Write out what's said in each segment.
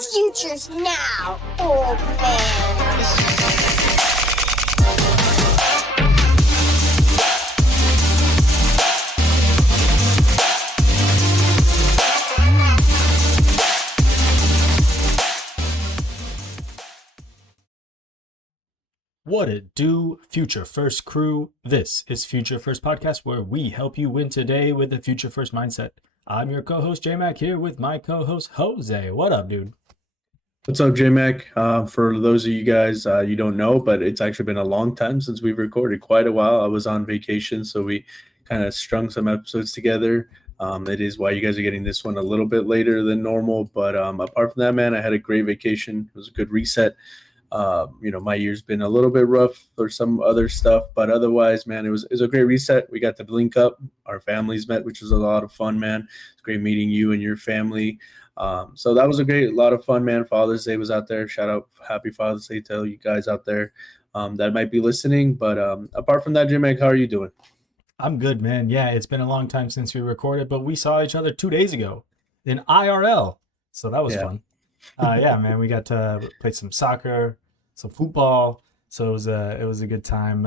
Futures now, old man. What it do, Future First crew? This is Future First Podcast, where we help you win today with a Future First mindset. I'm your co-host, J-Mac, here with my co-host, Jose. What up, dude? What's up, J-Mac? For those of you guys you don't know, but it's actually been a long time since we've recorded, quite a while. I was on vacation, so we kind of strung some episodes together. It is why you guys are getting this one a little bit later than normal. But apart from that, man, I had a great vacation. It was a good reset. My year's been a little bit rough for some other stuff, but otherwise, man, it was a great reset. We got to link up. Our families met, which was a lot of fun, man. It's great meeting you and your family. So that was a lot of fun, man. Father's Day was out there. Shout out, happy Father's Day to you guys out there that might be listening. But apart from that, Jim, how are you doing? I'm good, man. Yeah, it's been a long time since we recorded, but we saw each other 2 days ago in IRL. So that was fun. Yeah, man, we got to play some soccer, some football. So it was a good time.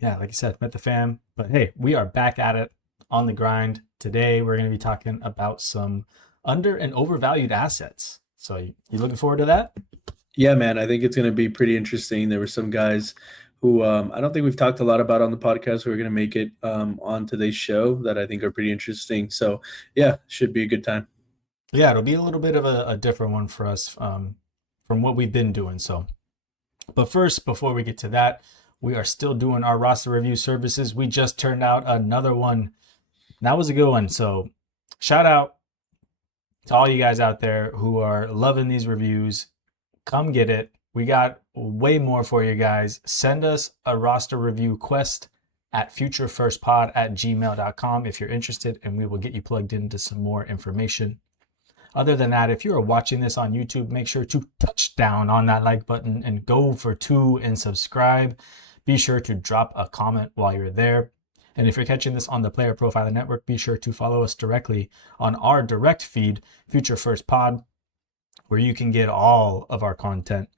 Like you said, met the fam. But hey, we are back at it on the grind. Today, we're going to be talking about some under and overvalued assets. So you looking forward to that? Yeah, man, I think it's going to be pretty interesting. There were some guys who I don't think we've talked a lot about on the podcast who are going to make it on today's show that I think are pretty interesting. So yeah, should be a good time. Yeah, it'll be a little bit of a different one for us from what we've been doing. So, but first, before we get to that, we are still doing our roster review services. We just turned out another one. That was a good one. So shout out to all you guys out there who are loving these reviews. Come get it. We got way more for you guys. Send us a roster review quest at futurefirstpod@gmail.com if you're interested, and we will get you plugged into some more information. Other than that, if you are watching this on YouTube, make sure to touch down on that like button and go for 2 and subscribe. Be sure to drop a comment while you're there. And if you're catching this on the Player Profiler Network, be sure to follow us directly on our direct feed, Future First Pod, where you can get all of our content.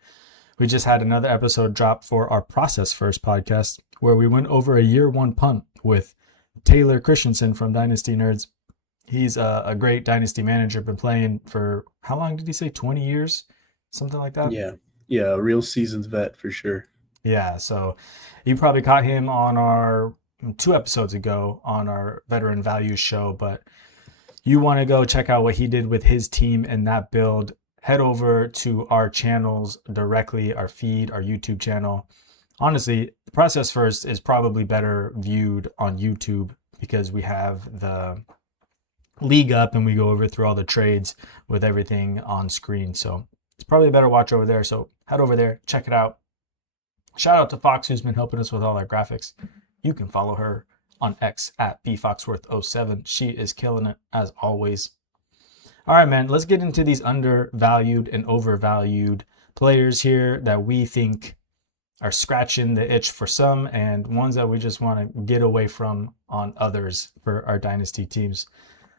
We just had another episode drop for our Process First podcast, where we went over a year one punt with Taylor Christensen from Dynasty Nerds. He's a great Dynasty manager, been playing for, how long did he say, 20 years? Something like that? Yeah, a real seasoned vet for sure. Yeah, so you probably caught him on our 2 episodes ago on our Veteran Values show, but you want to go check out what he did with his team in that build, head over to our channels directly, our feed, our YouTube channel. Honestly, Process First is probably better viewed on YouTube because we have the league up and we go over through all the trades with everything on screen. So it's probably a better watch over there. So head over there, check it out. Shout out to Fox, who's been helping us with all our graphics. You can follow her on X at bfoxworth07. She is killing it as always. All right, man, let's get into these undervalued and overvalued players here that we think are scratching the itch for some and ones that we just want to get away from on others for our Dynasty teams.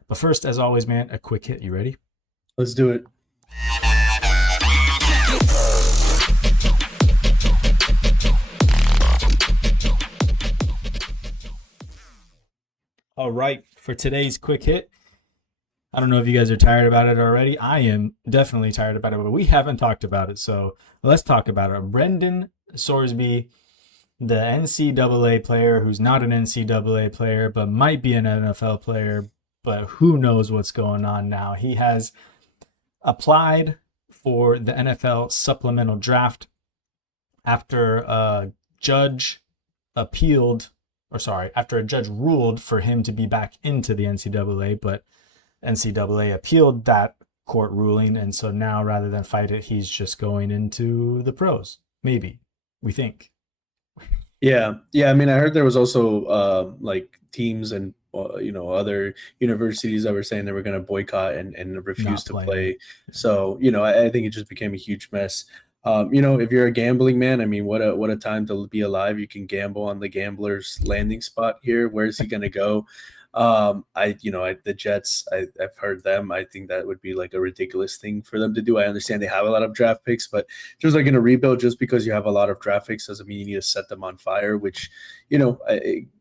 But first, as always, man, a quick hit. You ready? Let's do it. All right, for today's quick hit, I don't know if you guys are tired about it already. I am definitely tired about it, but we haven't talked about it. So let's talk about it. Brendan Sorsby, the NCAA player who's not an NCAA player, but might be an NFL player, but who knows what's going on now. He has applied for the NFL supplemental draft after a judge ruled for him to be back into the NCAA, but NCAA appealed that court ruling. And so now rather than fight it, he's just going into the pros. Maybe, we think. Yeah. I mean, I heard there was also teams and other universities that were saying they were going to boycott and refuse to play. So I think it just became a huge mess. If you're a gambling man, I mean, what a time to be alive. You can gamble on the gambler's landing spot here. Where is he going to go? The Jets, I've heard them. I think that would be like a ridiculous thing for them to do. I understand they have a lot of draft picks, but just like in a rebuild, just because you have a lot of draft picks doesn't mean you need to set them on fire, which,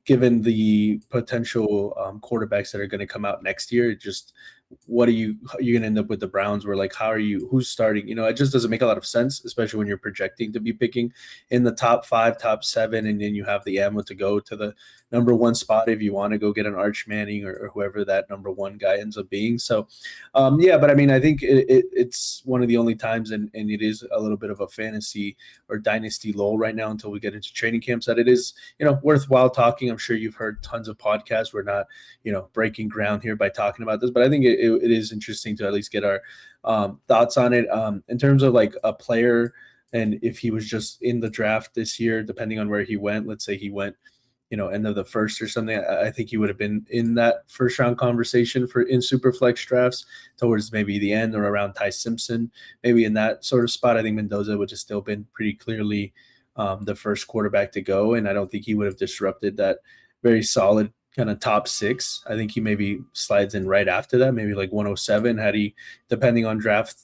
given the potential quarterbacks that are going to come out next year, just you're going to end up with the Browns where like, who's starting? It just doesn't make a lot of sense, especially when you're projecting to be picking in the top 5, top 7, and then you have the ammo to go to the number 1 spot if you want to go get an Arch Manning or whoever that number 1 guy ends up being. So, but I mean, I think it's one of the only times, and it is a little bit of a fantasy or dynasty lull right now until we get into training camps, that it is, worthwhile talking. I'm sure you've heard tons of podcasts. We're not, breaking ground here by talking about this, but I think it is interesting to at least get our thoughts on it. In terms of like a player, and if he was just in the draft this year, depending on where he went, let's say he went, end of the first or something, I think he would have been in that first round conversation in Superflex drafts towards maybe the end or around Ty Simpson, maybe in that sort of spot. I think Mendoza would have still been pretty clearly the first quarterback to go, and I don't think he would have disrupted that very solid kind of top 6. I think he maybe slides in right after that, maybe like 107 had he, depending on draft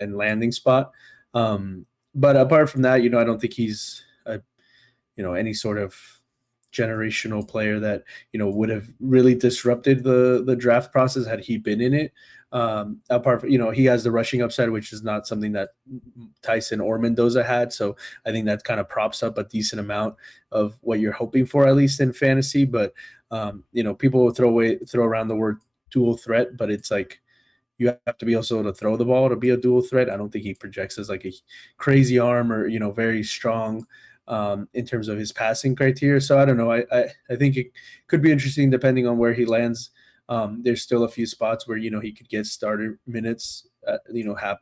and landing spot. But apart from that, I don't think he's any sort of generational player that would have really disrupted the draft process had he been in it. Apart from he has the rushing upside, which is not something that Tyson or Mendoza had, so I think that kind of props up a decent amount of what you're hoping for, at least in fantasy. But people will throw around the word dual threat, but it's like you have to be also to throw the ball to be a dual threat. I don't think he projects as like a crazy arm or very strong in terms of his passing criteria. So I don't know. I think it could be interesting depending on where he lands. There's still a few spots where, he could get starter minutes,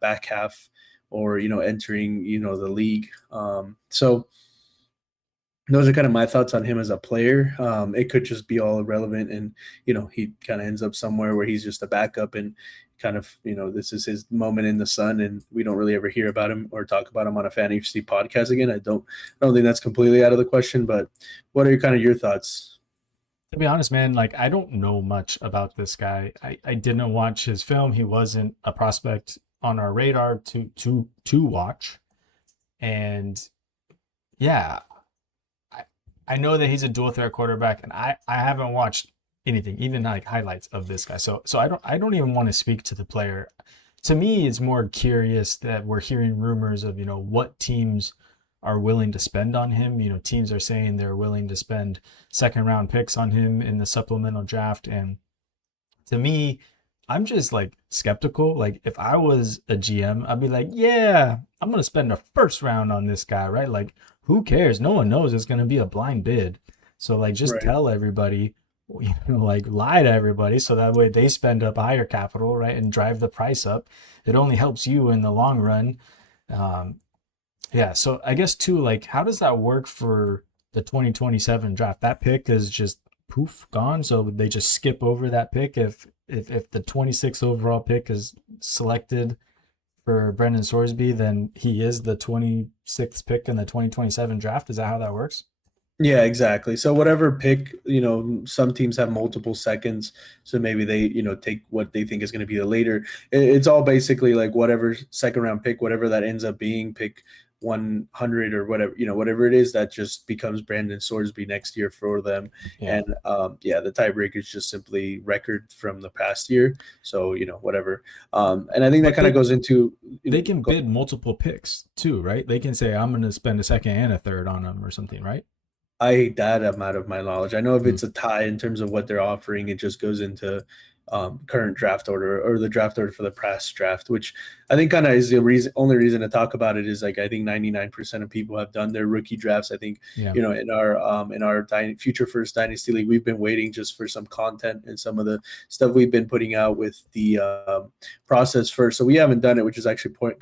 back half or, entering, the league. So those are kind of my thoughts on him as a player. It could just be all irrelevant and, he kind of ends up somewhere where he's just a backup and kind of, this is his moment in the sun and we don't really ever hear about him or talk about him on a fantasy podcast again. I don't think that's completely out of the question, but what are your thoughts? To be honest, man, like I don't know much about this guy. I didn't watch his film. He wasn't a prospect on our radar to watch. And yeah, I know that he's a dual threat quarterback, and I haven't watched anything, even like highlights of this guy. So I don't even want to speak to the player. To me, it's more curious that we're hearing rumors of, what teams are willing to spend on him. Teams are saying they're willing to spend 2nd round picks on him in the supplemental draft. And to me, I'm just like skeptical. Like if I was a GM, I'd be like, yeah, I'm going to spend a 1st round on this guy, right? Like who cares? No one knows. It's going to be a blind bid. So like just Right. tell everybody, like lie to everybody so that way they spend up higher capital, right? And drive the price up. It only helps you in the long run. Yeah. So I guess too, like how does that work for the 2027 draft? That pick is just poof gone. So they just skip over that pick if the 26th overall pick is selected for Brendan Sorsby, then he is the 26th pick in the 2027 draft. Is that how that works? Yeah, exactly. So whatever pick, some teams have multiple seconds. So maybe they, take what they think is going to be the later. It's all basically like whatever 2nd round pick, whatever that ends up being, pick 100 or whatever, whatever it is, that just becomes Brandon Sorsby next year for them. Yeah. And the tiebreaker is just simply record from the past year. So, whatever. And I think that kind of goes into. They can bid multiple picks too, right? They can say, I'm going to spend a 2nd and a 3rd on them or something, right? That I'm out of my knowledge. I know if it's a tie in terms of what they're offering, it just goes into current draft order or the draft order for the past draft, which I think kind of is the only reason to talk about it is like I think 99% of people have done their rookie drafts. I think in our Future First Dynasty League, we've been waiting just for some content and some of the stuff we've been putting out with the process first. So we haven't done it, which is actually point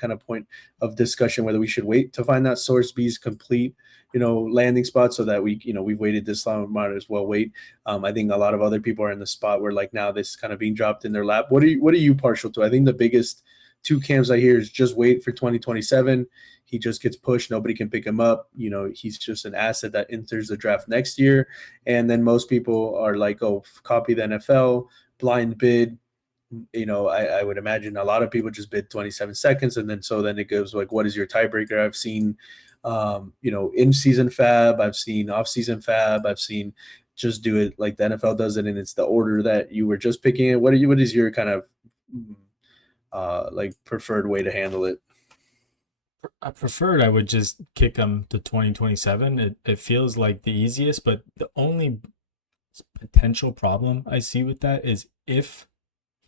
of discussion whether we should wait to find that Sorsby's complete landing spot so that we've waited this long, might as well wait. I think a lot of other people are in the spot where like now this is kind of being dropped in their lap. What are you partial to? I think the biggest 2 camps I hear is just wait for 2027, he just gets pushed. Nobody can pick him up. He's just an asset that enters the draft next year. And then most people are like, oh, copy the NFL, blind bid. I would imagine a lot of people just bid 27 seconds. And then it goes like, what is your tiebreaker? I've seen, in-season fab. I've seen off-season fab. I've seen just do it like the NFL does it, and it's the order that you were just picking it. What is your kind of like preferred way to handle it? I preferred I would just kick him to 2027. It feels like the easiest, but the only potential problem I see with that is if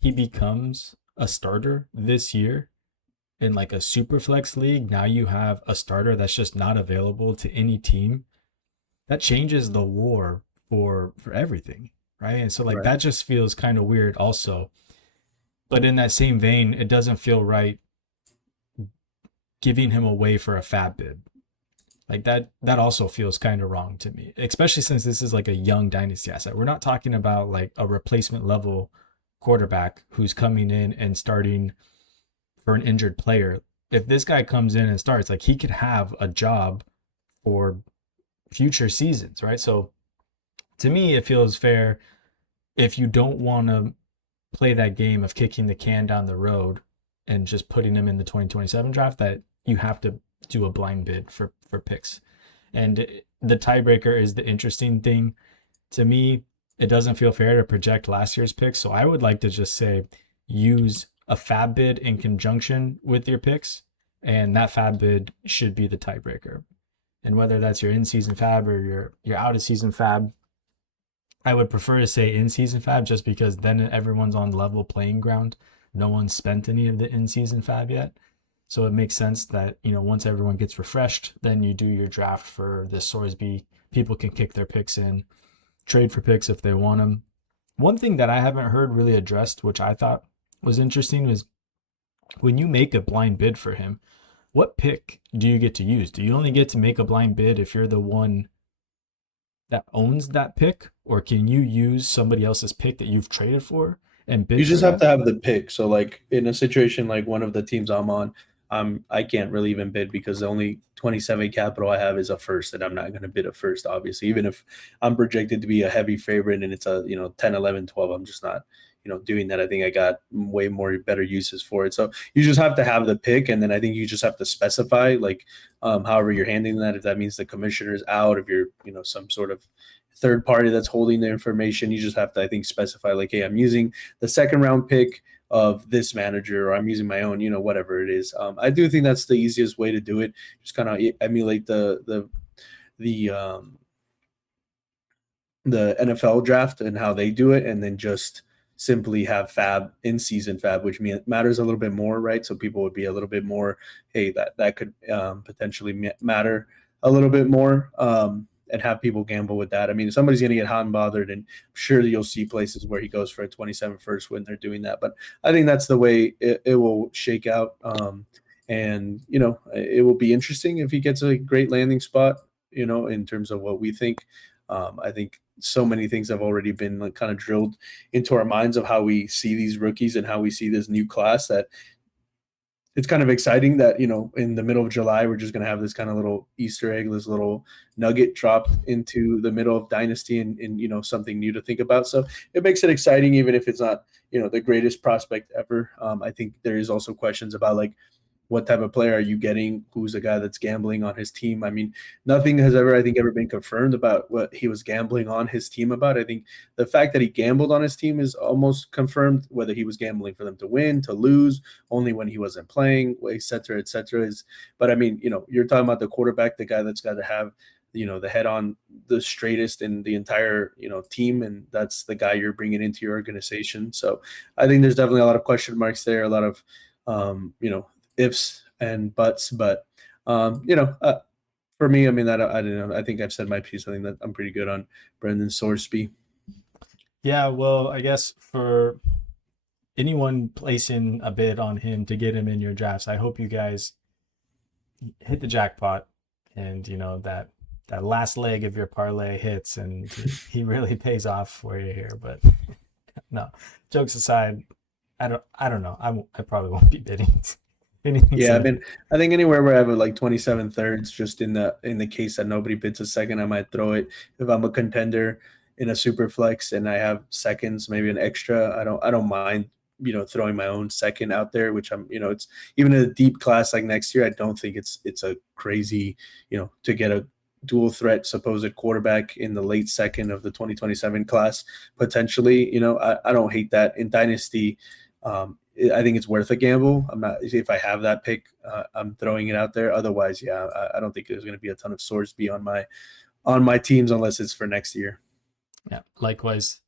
he becomes a starter this year in like a Superflex league, now you have a starter that's just not available to any team. That changes the war for everything, right? And so like Right. that just feels kind of weird also. But in that same vein, it doesn't feel right giving him away for a fab bid. Like that also feels kind of wrong to me, especially since this is like a young dynasty asset. We're not talking about like a replacement level quarterback who's coming in and starting for an injured player. If this guy comes in and starts, like he could have a job for future seasons, right? So to me, it feels fair if you don't want to play that game of kicking the can down the road and just putting him in the 2027 draft, that you have to do a blind bid for picks. And the tiebreaker is the interesting thing. To me, it doesn't feel fair to project last year's picks. So I would like to just say use a fab bid in conjunction with your picks, and that fab bid should be the tiebreaker. And whether that's your in-season fab or your out-of-season fab, I would prefer to say in-season fab just because then everyone's on level playing ground. No one's spent any of the in-season fab yet. So it makes sense that, once everyone gets refreshed, then you do your draft for this Sorsby. People can kick their picks in, trade for picks if they want them. One thing that I haven't heard really addressed, which I thought was interesting, was when you make a blind bid for him, what pick do you get to use? Do you only get to make a blind bid if you're the one that owns that pick, or can you use somebody else's pick that you've traded for and bid You for just have that? to have the pick. So like in a situation like one of the teams I'm on, I can't really even bid because the only 27 capital I have is a first, and I'm not going to bid a first, obviously. Even if I'm projected to be a heavy favorite and it's a 10, 11, 12, I'm just not doing that. I think I got way more better uses for it. So you just have to have the pick, and then I think you just have to specify like however you're handling that. If that means the commissioner's out, if you're some sort of third party that's holding the information, you just have to, I think, specify like, hey, I'm using the second round pick of this manager, or I'm using my own, whatever it is. I do think that's the easiest way to do it. Just kind of emulate the NFL draft and how they do it, and then just simply have fab in season fab, which matters a little bit more, right? So people would be a little bit more, hey, that could potentially matter a little bit more. And have people gamble with that. I mean, if somebody's going to get hot and bothered, and surely you'll see places where he goes for a 27 first when they're doing that. But I think that's the way it will shake out. And, it will be interesting if he gets a great landing spot, in terms of what we think. I think so many things have already been like kind of drilled into our minds of how we see these rookies and how we see this new class, that it's kind of exciting that, in the middle of July, we're just going to have this kind of little Easter egg, this little nugget dropped into the middle of Dynasty, and something new to think about. So it makes it exciting, even if it's not, the greatest prospect ever. I think there is also questions about like, what type of player are you getting? Who's a guy that's gambling on his team? I mean, nothing has ever been confirmed about what he was gambling on his team about. I think the fact that he gambled on his team is almost confirmed. Whether he was gambling for them to win, to lose, only when he wasn't playing, et cetera, et cetera. But I mean, you're talking about the quarterback, the guy that's got to have the head on the straightest in the entire team, and that's the guy you're bringing into your organization. So I think there's definitely a lot of question marks there, a lot of ifs and buts, but for me, I mean, that I don't know. I think I've said my piece. I think that I'm pretty good on Brendan Sorsby. Yeah, well, I guess for anyone placing a bid on him to get him in your drafts, I hope you guys hit the jackpot, and that last leg of your parlay hits, and he really pays off for you here. But no, jokes aside, I don't know. I probably won't be bidding. Anything Yeah, silly. I think anywhere where I have like 27 thirds, just in the case that nobody bids a second, I might throw it. If I'm a contender in a super flex and I have seconds, maybe an extra, I don't mind, throwing my own second out there, which it's even in a deep class like next year, I don't think it's a crazy, to get a dual threat supposed quarterback in the late second of the 2027 class potentially. I don't hate that in Dynasty. I think it's worth a gamble. I'm not, if I have that pick, I'm throwing it out there. Otherwise, yeah, I don't think there's going to be a ton of swords be on my teams unless it's for next year. Yeah, likewise.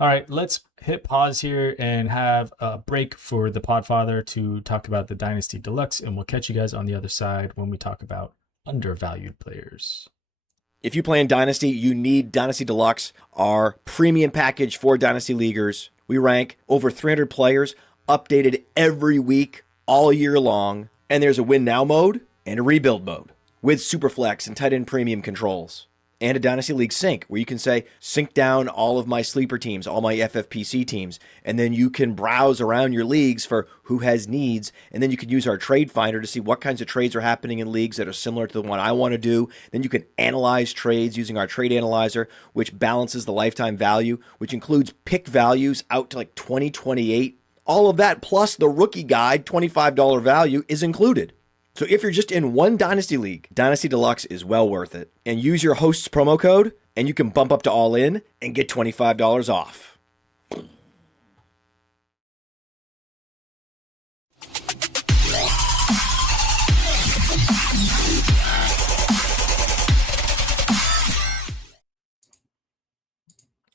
All right, let's hit pause here and have a break for the Podfather to talk about the Dynasty Deluxe, and we'll catch you guys on the other side when we talk about undervalued players. If you play in Dynasty, you need Dynasty Deluxe, our premium package for Dynasty Leaguers. We rank over 300 players, updated every week, all year long. And there's a win now mode and a rebuild mode with Superflex and tight end premium controls. And a Dynasty League sync where you can say, sync down all of my sleeper teams, all my FFPC teams, and then you can browse around your leagues for who has needs, and then you can use our trade finder to see what kinds of trades are happening in leagues that are similar to the one I want to do. Then you can analyze trades using our trade analyzer, which balances the lifetime value, which includes pick values out to like 2028. All of that plus the rookie guide, $25 value is included. So if you're just in one Dynasty League, Dynasty Deluxe is well worth it. And use your host's promo code, and you can bump up to all in and get $25 off.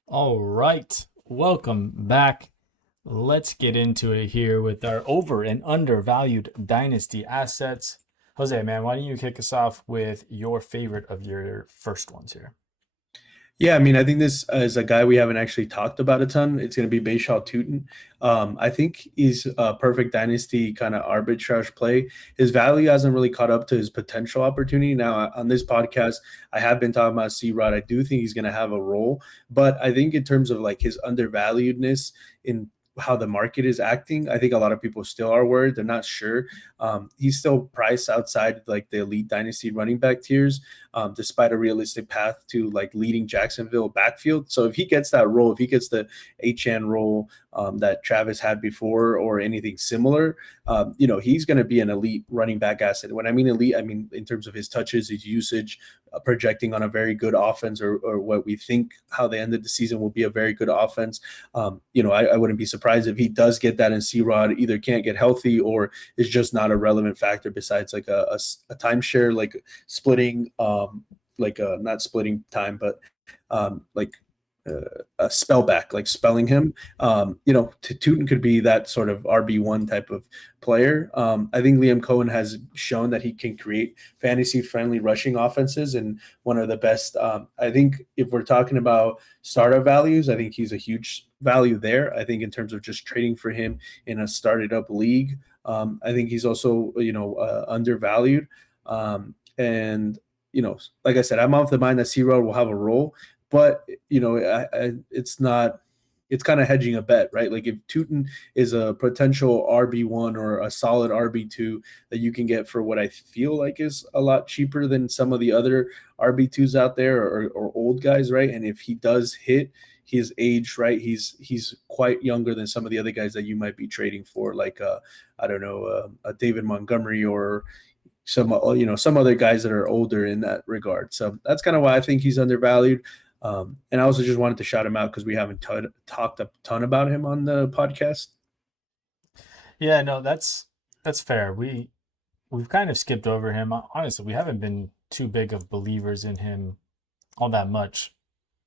All right, welcome back. Let's get into it here with our over and undervalued Dynasty assets. Jose, man, why don't you kick us off with your favorite of your first ones here? Yeah, I think this is a guy we haven't actually talked about a ton. It's going to be Bhayshul Tuten. I think he's a perfect dynasty kind of arbitrage play. His value hasn't really caught up to his potential opportunity. Now, on this podcast, I have been talking about C-Rod. I do think he's going to have a role, but I think in terms of like his undervaluedness in how the market is acting, I think a lot of people still are worried. They're not sure. He's still priced outside like the elite dynasty running back tiers, despite a realistic path to like leading Jacksonville backfield. So if he gets that role, if he gets the HN role that Travis had before or anything similar, he's going to be an elite running back asset. When I mean elite, I mean in terms of his touches, his usage, projecting on a very good offense or what we think how they ended the season will be a very good offense. I wouldn't be surprised if he does get that and C-Rod either can't get healthy or is just not a relevant factor besides like a timeshare, like splitting, not splitting time, but like a spell back, like spelling him. Tuten could be that sort of RB1 type of player. I think Liam Cohen has shown that he can create fantasy-friendly rushing offenses and one of the best. I think if we're talking about startup values, I think he's a huge value there. I think in terms of just trading for him in a started-up league, I think he's also, undervalued. And, like I said, I'm off the mind that C-Rod will have a role. But, it's not – it's kind of hedging a bet, right? Like if Tuten is a potential RB1 or a solid RB2 that you can get for what I feel like is a lot cheaper than some of the other RB2s out there or old guys, right? And if he does hit his age, right, he's quite younger than some of the other guys that you might be trading for, like, a David Montgomery or some other guys that are older in that regard. So that's kind of why I think he's undervalued. And I also just wanted to shout him out because we haven't talked a ton about him on the podcast. Yeah, no, that's fair. We've kind of skipped over him. Honestly, we haven't been too big of believers in him all that much.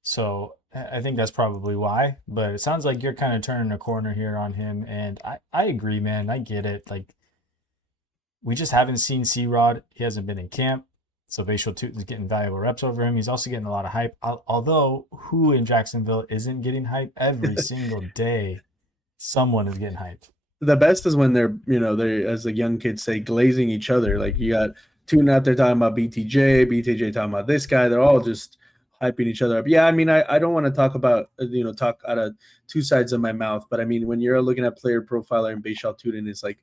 So I think that's probably why. But it sounds like you're kind of turning a corner here on him. And I agree, man. I get it. Like, we just haven't seen C-Rod. He hasn't been in camp. So Bhayshul Tuten's getting valuable reps over him. He's also getting a lot of hype. Although who in Jacksonville isn't getting hype every single day? Someone is getting hyped. The best is when they're as the young kids say, glazing each other. Like you got Tuten out there talking about BTJ talking about this guy. They're all just hyping each other up. Yeah, I don't want to talk about talk out of two sides of my mouth, but when you're looking at player profiler and Bhayshul Tuten, it's like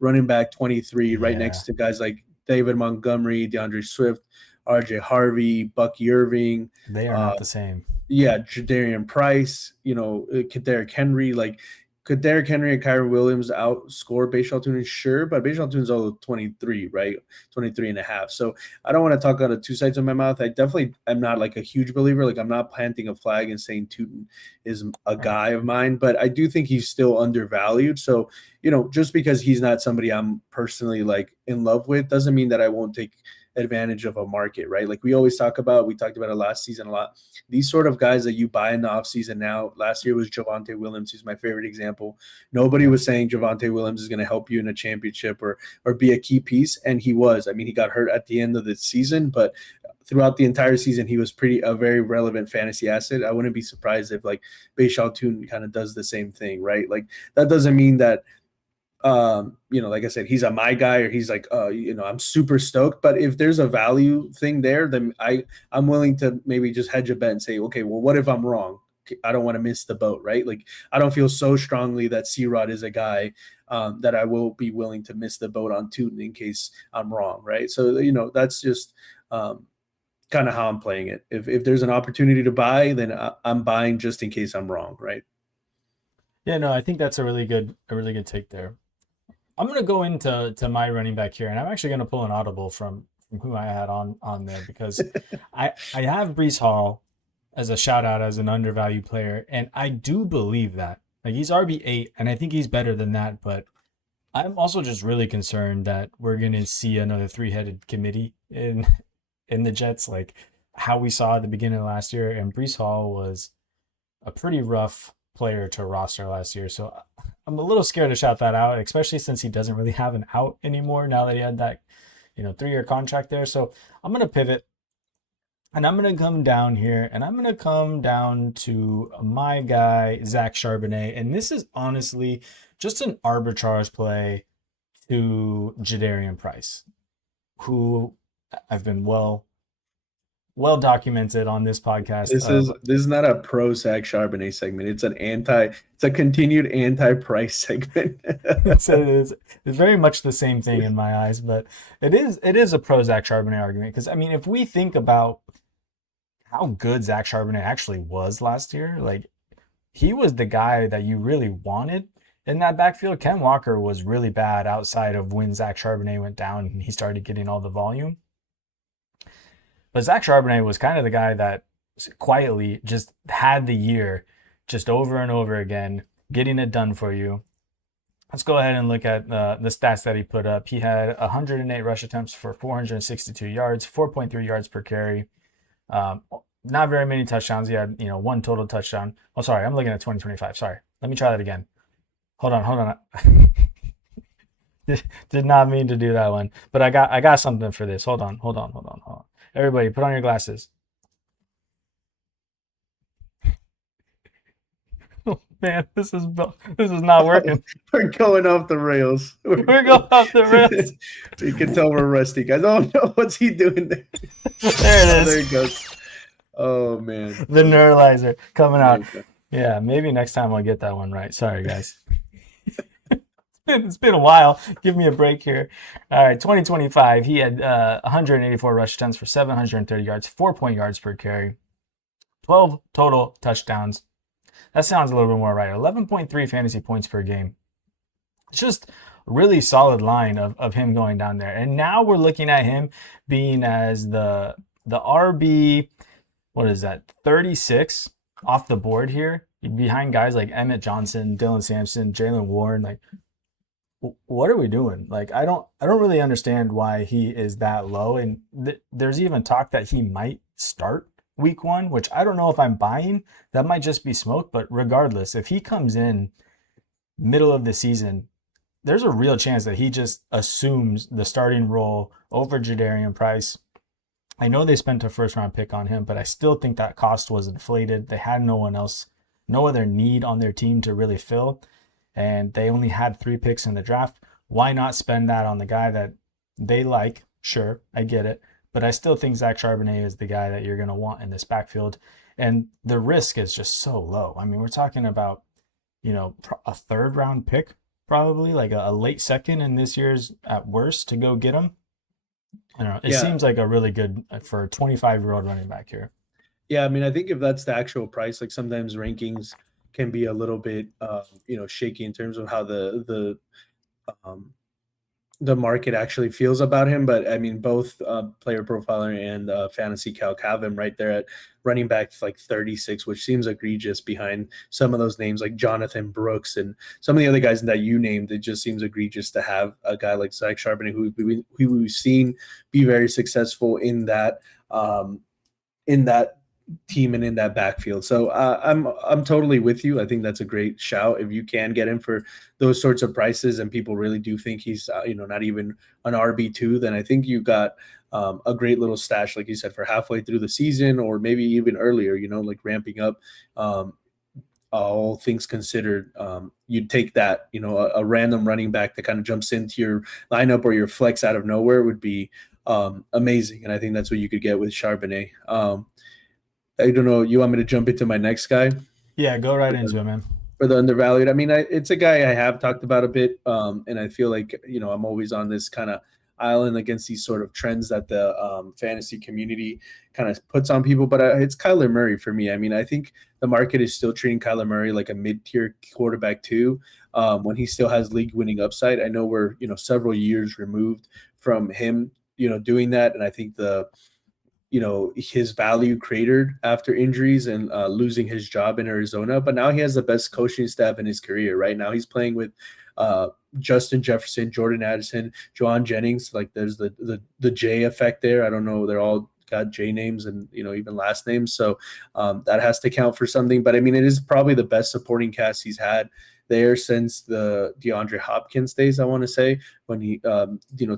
running back 23, right Yeah. next to guys like David Montgomery, DeAndre Swift, RJ Harvey, Bucky Irving. They are not the same. Yeah, Jadarian Price, Derrick Henry. Like, could Derrick Henry and Kyron Williams outscore Bhayshul Tuten? Sure, but Bhayshul Tuten's all 23, right? 23 and a half. So I don't want to talk out of two sides of my mouth. I definitely am not like a huge believer. Like, I'm not planting a flag and saying Tuten is a guy of mine, but I do think he's still undervalued. So, just because he's not somebody I'm personally like in love with doesn't mean that I won't take advantage of a market, right? Like we talked about it last season a lot. These sort of guys that you buy in the offseason now, last year was Javonte Williams. He's my favorite example. Nobody was saying Javonte Williams is going to help you in a championship or be a key piece. And he was. I mean, he got hurt at the end of the season, but throughout the entire season, he was a very relevant fantasy asset. I wouldn't be surprised if like Bhayshul Tuten kind of does the same thing, right? Like that doesn't mean that like I said, he's a my guy or he's like, I'm super stoked. But if there's a value thing there, then I'm willing to maybe just hedge a bet and say, okay, well, what if I'm wrong? I don't want to miss the boat, right? Like I don't feel so strongly that C-Rod is a guy that I will be willing to miss the boat on Tuten in case I'm wrong, right? So, that's just kind of how I'm playing it. If there's an opportunity to buy, then I'm buying just in case I'm wrong, right? Yeah, no, I think that's a really good take there. I'm going to go into my running back here, and I'm actually going to pull an audible from who I had on there because I have Breece Hall as a shout out as an undervalued player, and I do believe that. Like he's RB8, and I think he's better than that, but I'm also just really concerned that we're going to see another three-headed committee in the Jets, like how we saw at the beginning of last year, and Breece Hall was a pretty rough player to roster last year, so I'm a little scared to shout that out, especially since he doesn't really have an out anymore now that he had that 3-year contract there. So I'm going to pivot and I'm going to come down here and I'm going to come down to my guy, Zach Charbonnet. And this is honestly just an arbitrage play to Jadarian Price, who I've been well documented on this podcast. This is not a pro Zach Charbonnet segment. It's a continued anti-price segment. it's very much the same thing in my eyes, but it is a pro Zach Charbonnet argument because I mean, if we think about how good Zach Charbonnet actually was last year, like he was the guy that you really wanted in that backfield. Ken Walker was really bad outside of when Zach Charbonnet went down and he started getting all the volume. But Zach Charbonnet was kind of the guy that quietly just had the year just over and over again, getting it done for you. Let's go ahead and look at the stats that he put up. He had 108 rush attempts for 462 yards, 4.3 yards per carry. Not very many touchdowns. He had, one total touchdown. Oh, sorry. I'm looking at 2025. Sorry. Let me try that again. Hold on. Did not mean to do that one. But I got something for this. Hold on. Everybody, put on your glasses. Oh man, this is not working. We're going off the rails. We're going off the rails. You can tell we're rusty, guys. Oh no, what's he doing there? There it is. There he goes. Oh man. The neuralizer coming out. Yeah, maybe next time I'll get that one right. Sorry, guys. It's been a while. Give me a break here. All right, 2025, he had 184 rush attempts for 730 yards, 4 yards per carry, 12 total touchdowns. That sounds a little bit more right. 11.3 fantasy points per game. It's just a really solid line of him going down there. And now we're looking at him being as the RB, 36 off the board here, behind guys like Emmett Johnson, Dylan Sampson, Jalen Warren. Like, what are we doing? Like, I don't really understand why he is that low. And there's even talk that he might start week 1, which I don't know if I'm buying. That might just be smoke. But regardless, if he comes in middle of the season, there's a real chance that he just assumes the starting role over Jadarian Price. I know they spent a first-round pick on him, but I still think that cost was inflated. They had no other need on their team to really fill. And they only had 3 picks in the draft. Why not spend that on the guy that they like? Sure, I get it. But I still think Zach Charbonnet is the guy that you're going to want in this backfield. And the risk is just so low. I mean, we're talking about, a 3rd-round pick probably like a late second in this year's at worst to go get him. I don't know. It Yeah. seems like a really good for a 25-year-old running back here. Yeah, I mean, I think if that's the actual price, like sometimes rankings can be a little bit, shaky in terms of how um, the market actually feels about him. But I mean, both Player Profiler and Fantasy Calc have him right there at running back like 36, which seems egregious behind some of those names like Jonathan Brooks and some of the other guys that you named. It just seems egregious to have a guy like Zach Charbonnet, who we've seen be very successful in that team and in that backfield. So I'm totally with you. I think that's a great shout if you can get him for those sorts of prices, and people really do think he's not even an RB2. Then I think you got a great little stash, like you said, for halfway through the season or maybe even earlier. Like ramping up. All things considered, you'd take that. A random running back that kind of jumps into your lineup or your flex out of nowhere would be amazing, and I think that's what you could get with Charbonnet. I don't know. You want me to jump into my next guy Yeah, go right into it, man. for the undervalued? I mean, it's a guy I have talked about a bit, and I feel like I'm always on this kind of island against these sort of trends that the fantasy community kind of puts on people. But it's Kyler Murray for me. I mean, I think the market is still treating Kyler Murray like a mid-tier quarterback too, when he still has league-winning upside. I know we're several years removed from him doing that, and I think his value cratered after injuries and losing his job in Arizona. But now he has the best coaching staff in his career. Right now he's playing with Justin Jefferson, Jordan Addison, Joan Jennings. Like there's the J effect there. I don't know. They're all got J names and even last names. So that has to count for something. But I mean, it is probably the best supporting cast he's had there since the DeAndre Hopkins days, I want to say, when he,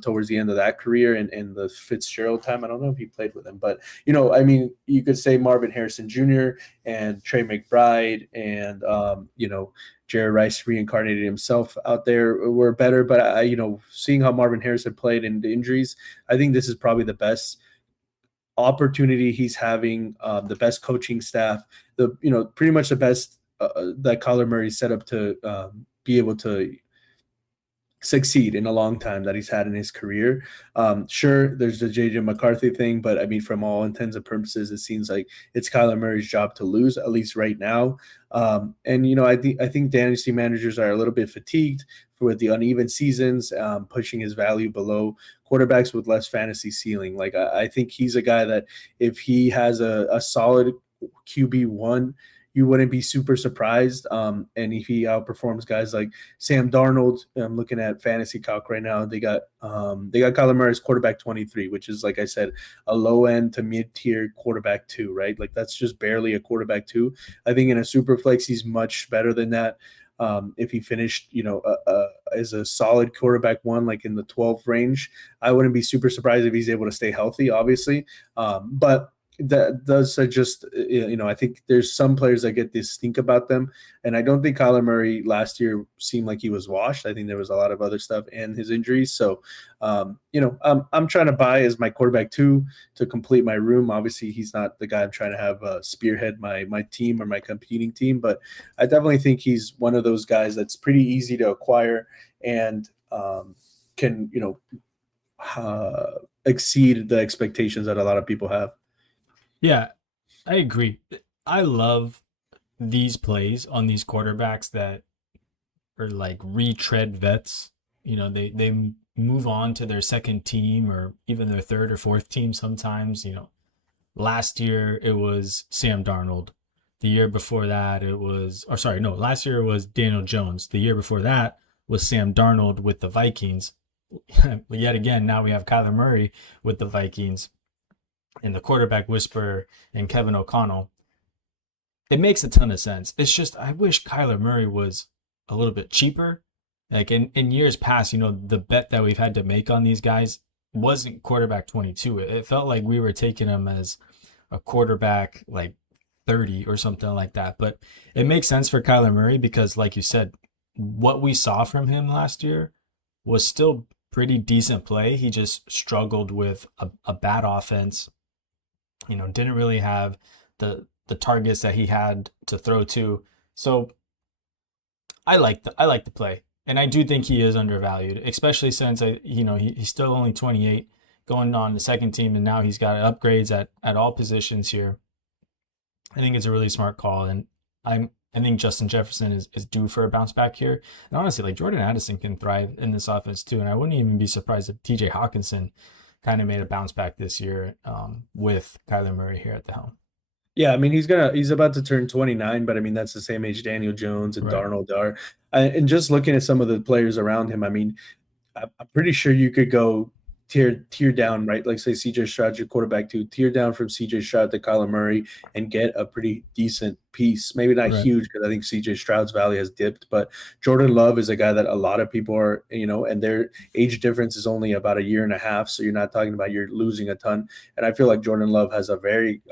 towards the end of that career and the Fitzgerald time. I don't know if he played with him, but, I mean, you could say Marvin Harrison Jr. and Trey McBride and, Jerry Rice reincarnated himself out there were better. But, seeing how Marvin Harrison played in the injuries, I think this is probably the best opportunity he's having, the best coaching staff, pretty much the best that Kyler Murray set up to be able to succeed in a long time that he's had in his career. Sure, there's the JJ McCarthy thing, but I mean, from all intents and purposes, it seems like it's Kyler Murray's job to lose, at least right now. And I think dynasty managers are a little bit fatigued with the uneven seasons, pushing his value below quarterbacks with less fantasy ceiling. Like I think he's a guy that if he has a solid QB1, you wouldn't be super surprised. And if he outperforms guys like Sam Darnold, I'm looking at Fantasy Calc right now. They got Kyler Murray as quarterback 23, which is, like I said, a low end to mid tier quarterback 2, right? Like that's just barely a quarterback 2. I think in a Superflex, he's much better than that. If he finished, as a solid quarterback 1, like in the 12 range, I wouldn't be super surprised if he's able to stay healthy, obviously. But that does suggest, I think there's some players that get this stink about them. And I don't think Kyler Murray last year seemed like he was washed. I think there was a lot of other stuff and his injuries. So, I'm trying to buy as my quarterback 2 to complete my room. Obviously, he's not the guy I'm trying to have spearhead my team or my competing team, but I definitely think he's one of those guys that's pretty easy to acquire and can, exceed the expectations that a lot of people have. Yeah, I agree. I love these plays on these quarterbacks that are like retread vets. They move on to their second team or even their third or fourth team sometimes. Last year it was Sam Darnold. The year before that last year it was Daniel Jones. The year before that was Sam Darnold with the Vikings. Yet again, now we have Kyler Murray with the Vikings and the quarterback whisperer and Kevin O'Connell. It makes a ton of sense. It's just I wish Kyler Murray was a little bit cheaper. Like in years past, the bet that we've had to make on these guys wasn't quarterback 22. It felt like we were taking him as a quarterback like 30 or something like that. But it makes sense for Kyler Murray because, like you said, what we saw from him last year was still pretty decent play. He just struggled with a bad offense. Didn't really have the targets that he had to throw to. So I like the play. And I do think he is undervalued, especially since he's still only 28, going on the second team, and now he's got upgrades at all positions here. I think it's a really smart call, and I think Justin Jefferson is due for a bounce back here. And honestly, like Jordan Addison can thrive in this offense too, and I wouldn't even be surprised if TJ Hawkinson kind of made a bounce back this year with Kyler Murray here at the helm. Yeah, I mean he's about to turn 29, but I mean that's the same age Daniel Jones and Right. Darnold are. And just looking at some of the players around him, I mean, I'm pretty sure you could go tier down, right? Like say CJ Stroud, your quarterback, to tier down from CJ Stroud to Kyler Murray and get a pretty decent piece. Maybe not Right. huge because I think CJ Stroud's value has dipped, but Jordan Love is a guy that a lot of people are, and their age difference is only about a year and a half. So you're not talking about you're losing a ton. And I feel like Jordan Love has a very,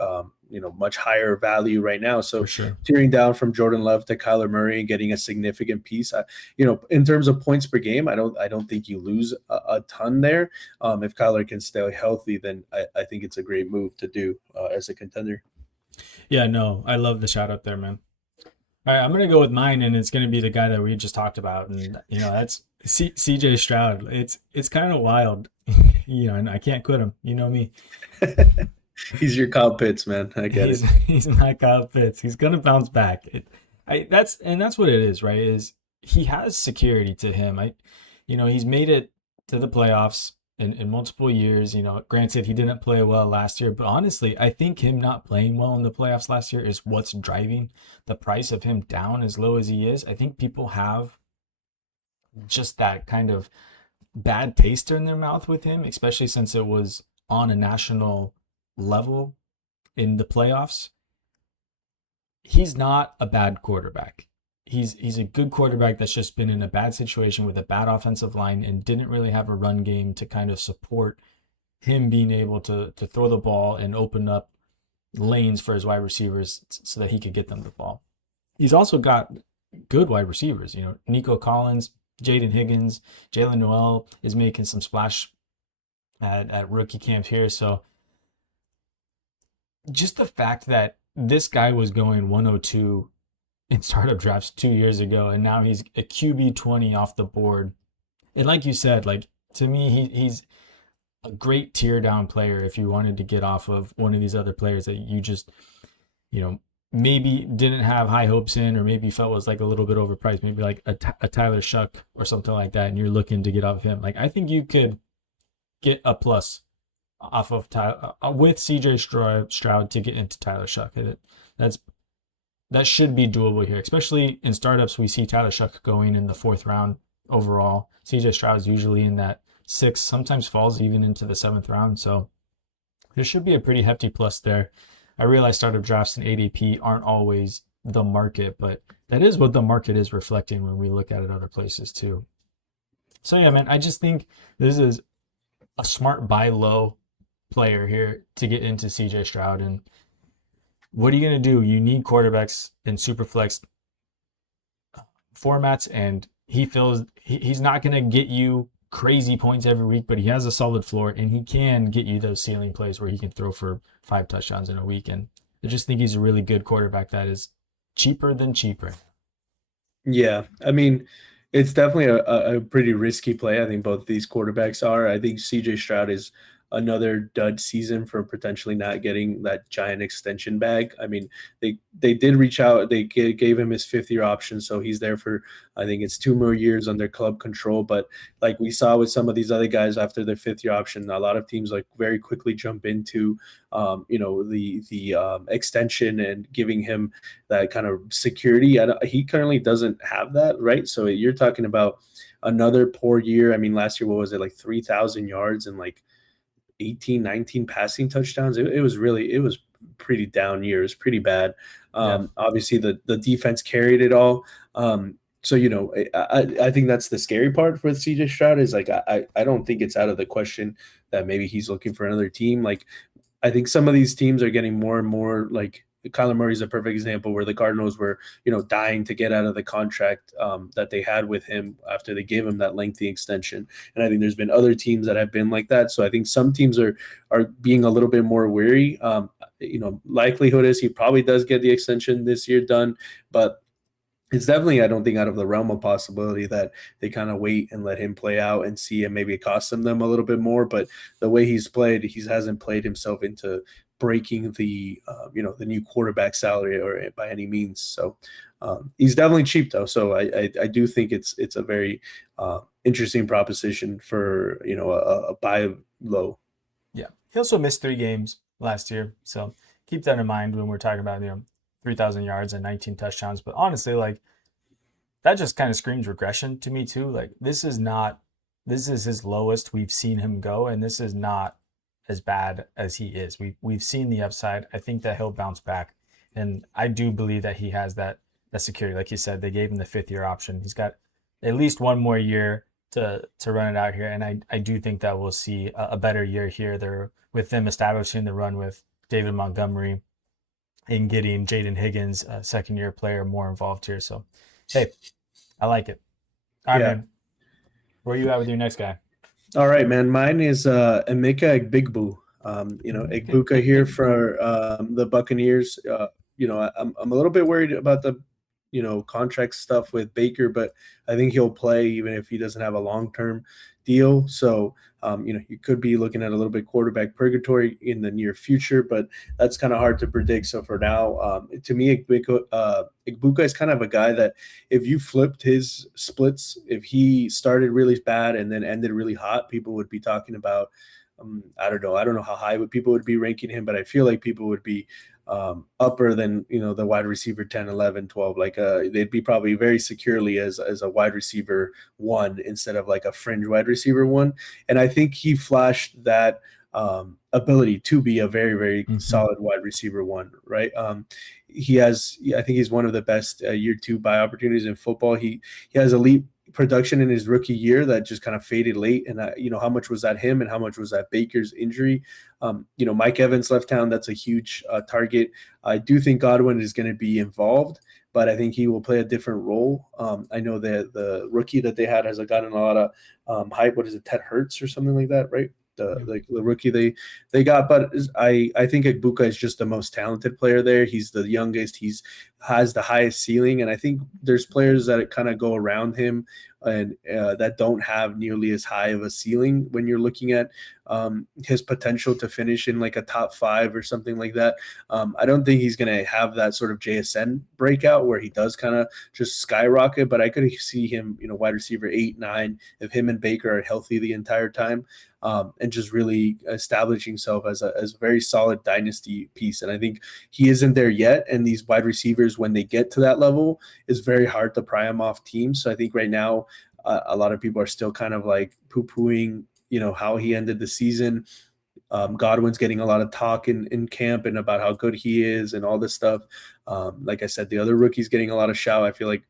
much higher value right now. So For sure. tearing down from Jordan Love to Kyler Murray and getting a significant piece, in terms of points per game, I don't think you lose a ton there. If Kyler can stay healthy, then I think it's a great move to do as a contender. Yeah, no, I love the shout out there, man. All right, I'm gonna go with mine, and it's gonna be the guy that we just talked about, and that's CJ Stroud. It's kind of wild, and I can't quit him. You know me. He's your Kyle Pitts, man. I get it. He's my Kyle Pitts. He's gonna bounce back. That's what it is, right? Is he has security to him. He's made it to the playoffs in multiple years. Granted, he didn't play well last year, but honestly, I think him not playing well in the playoffs last year is what's driving the price of him down as low as he is. I think people have just that kind of bad taste in their mouth with him, especially since it was on a national level in the playoffs. He's not a bad quarterback. He's a good quarterback that's just been in a bad situation with a bad offensive line and didn't really have a run game to kind of support him being able to throw the ball and open up lanes for his wide receivers so that he could get them the ball. He's also got good wide receivers. Nico Collins, Jaden Higgins, Jalen Noel is making some splash at rookie camp here. So just the fact that this guy was going 102 in startup drafts 2 years ago, and now he's a QB 20 off the board. And like you said, like to me, he's a great tier down player if you wanted to get off of one of these other players that you just, maybe didn't have high hopes in, or maybe felt was like a little bit overpriced, maybe like a Tyler Shuck or something like that, and you're looking to get off of him. Like I think you could get a plus off of with CJ Stroud to get into Tyler Shuck. That should be doable here, especially in startups. We see Tyler Shuck going in the 4th round overall. CJ Stroud is usually in that 6th, sometimes falls even into the 7th round. So there should be a pretty hefty plus there. I realize startup drafts and ADP aren't always the market, but that is what the market is reflecting when we look at it other places too. So yeah, man, I just think this is a smart buy low player here to get into CJ Stroud. And what are you going to do? You need quarterbacks in Superflex formats, and he feels he's not going to get you crazy points every week, but he has a solid floor, and he can get you those ceiling plays where he can throw for 5 touchdowns in a week. And I just think he's a really good quarterback that is cheaper than cheaper. Yeah, I mean, it's definitely a pretty risky play. I think both these quarterbacks are. I think CJ Stroud is another dud season for potentially not getting that giant extension bag. I mean, they did reach out. They gave him his 5th-year option, so he's there for, I think it's 2 more years under club control. But like we saw with some of these other guys after their 5th-year option, a lot of teams like very quickly jump into, the extension and giving him that kind of security. He currently doesn't have that, right? So you're talking about another poor year. I mean, last year, what was it, like 3,000 yards and like 18, 19 passing touchdowns. It was pretty down year. It was pretty bad. Obviously the defense carried it all. So, I think that's the scary part for CJ Stroud is like, I don't think it's out of the question that maybe he's looking for another team. Like, I think some of these teams are getting more and more like Kyler Murray is a perfect example where the Cardinals were, dying to get out of the contract that they had with him after they gave him that lengthy extension. And I think there's been other teams that have been like that. So I think some teams are being a little bit more wary. Likelihood is he probably does get the extension this year done, but it's definitely, I don't think, out of the realm of possibility that they kind of wait and let him play out and see, and maybe it costs them a little bit more. But the way he's played, he hasn't played himself into breaking the the new quarterback salary or by any means. So he's definitely cheap though. So I do think it's a very interesting proposition for a buy low. Yeah. He also missed 3 games last year. So keep that in mind when we're talking about, 3,000 yards and 19 touchdowns. But honestly, like, that just kind of screams regression to me too. Like, this is his lowest we've seen him go, and this is not as bad as he is. We've seen the upside. I think that he'll bounce back. And I do believe that he has that security. Like you said, they gave him the 5th-year option. He's got at least one more year to run it out here. And I do think that we'll see a better year here. They're with them establishing the run with David Montgomery and getting Jaden Higgins, a 2nd-year player, more involved here. So, hey, I like it. All right, man. Where are you at with your next guy? All right, man. Mine is Emeka Egbuka. Egbuka here for the Buccaneers. I'm a little bit worried about the contract stuff with Baker, but I think he'll play even if he doesn't have a long-term deal. So, you could be looking at a little bit quarterback purgatory in the near future, but that's kind of hard to predict. So for now, to me, Egbuka is kind of a guy that if you flipped his splits, if he started really bad and then ended really hot, people would be talking about, I don't know how high people would be ranking him, but I feel like people would be upper than the wide receiver 10, 11, 12. Like they'd be probably very securely as a wide receiver 1 instead of like a fringe wide receiver 1. And I think he flashed that ability to be a very, very solid wide receiver 1, right? I think he's one of the best year 2 buy opportunities in football. He has elite production in his rookie year that just kind of faded late. And how much was that him and how much was that Baker's injury? Mike Evans left town. That's a huge target. I do think Godwin is going to be involved, but I think he will play a different role. I know that the rookie that they had has gotten a lot of hype. What is it? Ted Hurts or something like that, right? The rookie they got, but I think Egbuka is just the most talented player there. He's the youngest. Has the highest ceiling, and I think there's players that kind of go around him and that don't have nearly as high of a ceiling when you're looking at his potential to finish in like a top 5 or something like that. I don't think he's going to have that sort of JSN breakout where he does kind of just skyrocket, but I could see him, wide receiver 8, 9, if him and Baker are healthy the entire time. And just really establishing himself as a very solid dynasty piece. And I think he isn't there yet. And these wide receivers, when they get to that level, it's very hard to pry them off teams. So I think right now, a lot of people are still kind of like poo-pooing, how he ended the season. Godwin's getting a lot of talk in camp and about how good he is and all this stuff. Like I said, the other rookie's getting a lot of shout. I feel like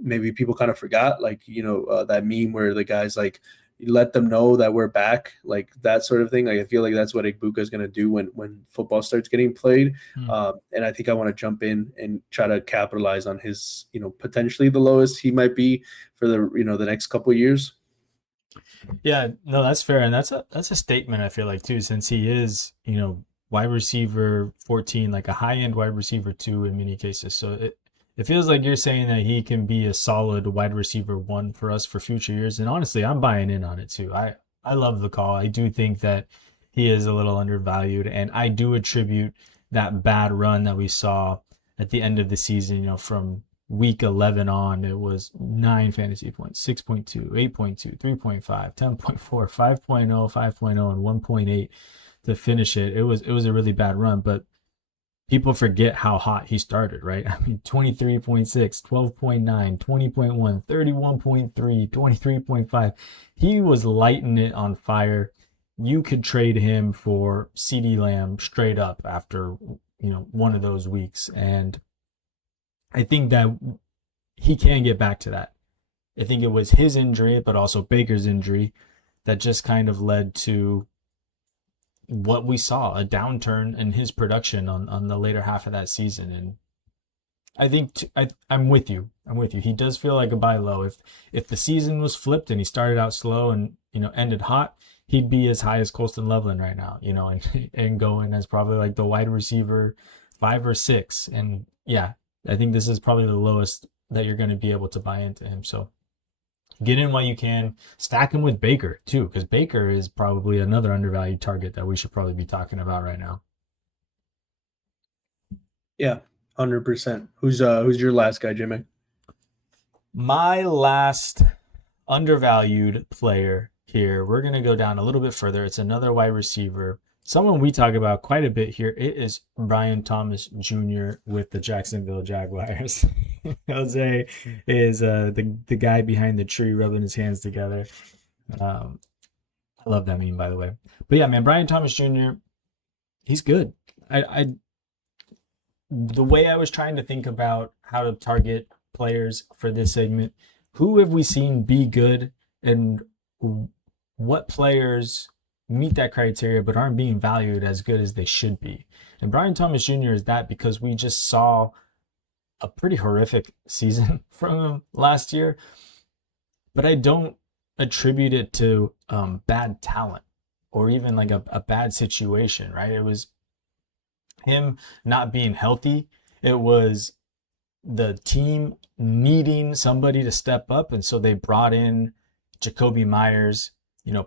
maybe people kind of forgot, like, that meme where the guy's like, let them know that we're back, like that sort of thing. Like I feel like that's what Egbuka is going to do when football starts getting played. And I think I want to jump in and try to capitalize on his, potentially the lowest he might be for the next couple of years. Yeah, no, that's fair. And that's a statement, I feel like, too, since he is, wide receiver 14, like a high end wide receiver 2 in many cases. So it feels like you're saying that he can be a solid wide receiver 1 for us for future years. And honestly, I'm buying in on it too. I love the call. I do think that he is a little undervalued. And I do attribute that bad run that we saw at the end of the season, from week 11 on. It was 9 fantasy points, 6.2, 8.2, 3.5, 10.4, 5.0, 5.0, and 1.8 to finish it. It was a really bad run, but people forget how hot he started, right? I mean, 23.6, 12.9, 20.1, 31.3, 23.5. He was lighting it on fire. You could trade him for CeeDee Lamb straight up after, one of those weeks. And I think that he can get back to that. I think it was his injury, but also Baker's injury that just kind of led to what we saw, a downturn in his production on the later half of that season. And I think I'm with you. He does feel like a buy low. If the season was flipped and he started out slow and ended hot, he'd be as high as Colston Loveland right now, and going as probably like the wide receiver 5 or 6. And yeah, I think this is probably the lowest that you're going to be able to buy into him. So get in while you can. Stack him with Baker too, because Baker is probably another undervalued target that we should probably be talking about right now. Yeah, 100%. Who's your last guy, Jimmy? My last undervalued player here, we're going to go down a little bit further. It's another wide receiver, someone we talk about quite a bit here. It is Brian Thomas Jr. with the Jacksonville Jaguars. Jose is the guy behind the tree rubbing his hands together. I love that meme, by the way. But yeah, man, Brian Thomas Jr., he's good. The way I was trying to think about how to target players for this segment, who have we seen be good and what players meet that criteria but aren't being valued as good as they should be? And Brian Thomas Jr. is that because we just saw a pretty horrific season from him last year, but I don't attribute it to bad talent or even like a bad situation, right? It was him not being healthy. It was the team needing somebody to step up, and so they brought in Jacoby Myers.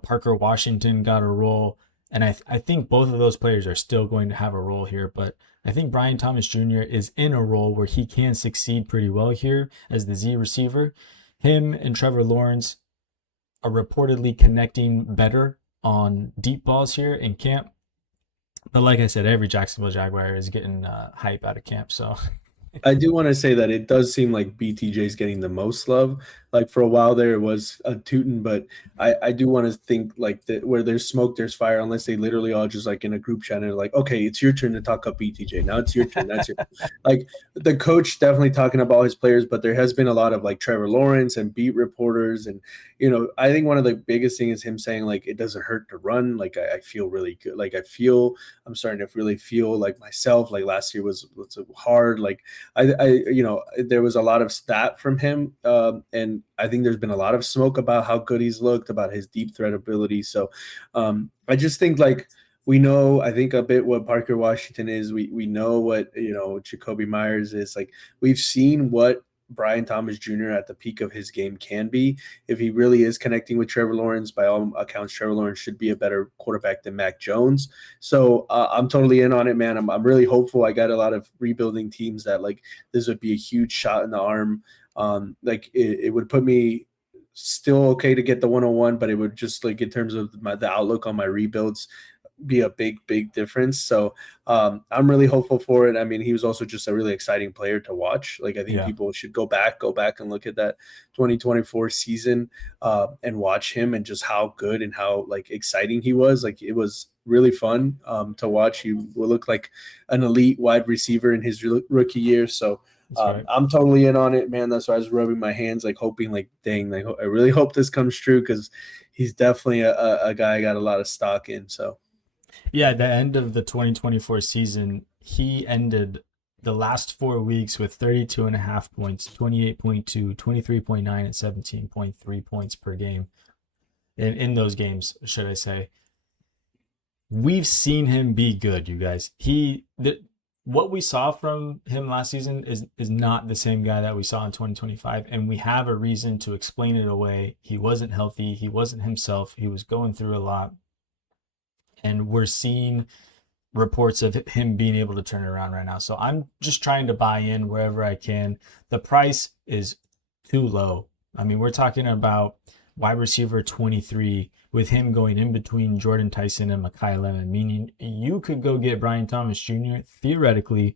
Parker Washington got a role, and I think both of those players are still going to have a role here, but I think Brian Thomas Jr. is in a role where he can succeed pretty well here as the Z receiver. Him and Trevor Lawrence are reportedly connecting better on deep balls here in camp. But like I said, every Jacksonville Jaguar is getting hype out of camp. So I do want to say that it does seem like BTJ is getting the most love. Like for a while there, it was a Tuten, but I do want to think like that where there's smoke, there's fire. Unless they literally all just like in a group chat and like, okay, it's your turn to talk up BTJ. Now it's your turn. That's your like the coach definitely talking about his players, but there has been a lot of like Trevor Lawrence and beat reporters, and I think one of the biggest thing is him saying like it doesn't hurt to run. Like I feel really good. Like I'm starting to really feel like myself. Like last year was hard. Like there was a lot of stat from him, and I think there's been a lot of smoke about how good he's looked, about his deep threat ability. So I just think like we know, I think a bit what Parker Washington is. We know what Jacoby Myers is. Like we've seen what Brian Thomas Jr. at the peak of his game can be. If he really is connecting with Trevor Lawrence, by all accounts, Trevor Lawrence should be a better quarterback than Mac Jones. So I'm totally in on it, man. I'm really hopeful. I got a lot of rebuilding teams that like this would be a huge shot in the arm. Like it would put me still okay to get the 101, but it would just like in terms of the outlook on my rebuilds be a big difference. So I'm really hopeful for it. I mean, he was also just a really exciting player to watch. Like I think people should go back and look at that 2024 season and watch him and just how good and how like exciting he was. Like it was really fun to watch. He will look like an elite wide receiver in his rookie year. So right. I'm totally in on it, man. That's why I was rubbing my hands, like hoping, like, dang, like, I really hope this comes true because he's definitely a guy I got a lot of stock in. So, yeah, at the end of the 2024 season, he ended the last 4 weeks with 32.5 points, 28.2, 23.9, and 17.3 points per game. In those games, should I say. We've seen him be good, you guys. What we saw from him last season is not the same guy that we saw in 2025, and we have a reason to explain it away. He wasn't healthy. He wasn't himself. He was going through a lot, and we're seeing reports of him being able to turn it around right now. So I'm just trying to buy in wherever I can. The price is too low. I mean, we're talking about wide receiver 23 with him going in between Jordan Tyson and Mekhi Lemon, meaning you could go get Brian Thomas Jr. theoretically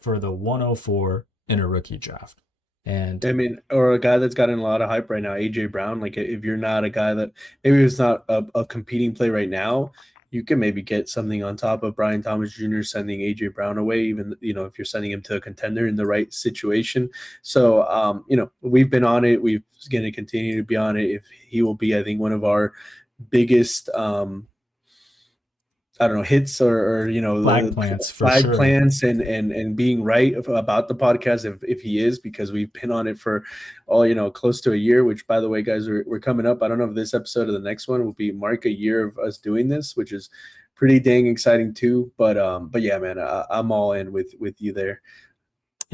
for the 104 in a rookie draft. And I mean, or a guy that's gotten a lot of hype right now, AJ Brown. Like if you're not a guy that maybe it's not a competing play right now, you can maybe get something on top of Brian Thomas Jr. sending AJ Brown away, even if you're sending him to a contender in the right situation. So we've been on it. We're going to continue to be on it. If he will be, I think, one of our biggest hits or flag plants for flag sure. plants and being right about the podcast if he is, because we've been on it for close to a year, which, by the way, guys, we're coming up. I don't know if this episode or the next one will be mark a year of us doing this, which is pretty dang exciting too. But yeah, man, I'm all in with you there.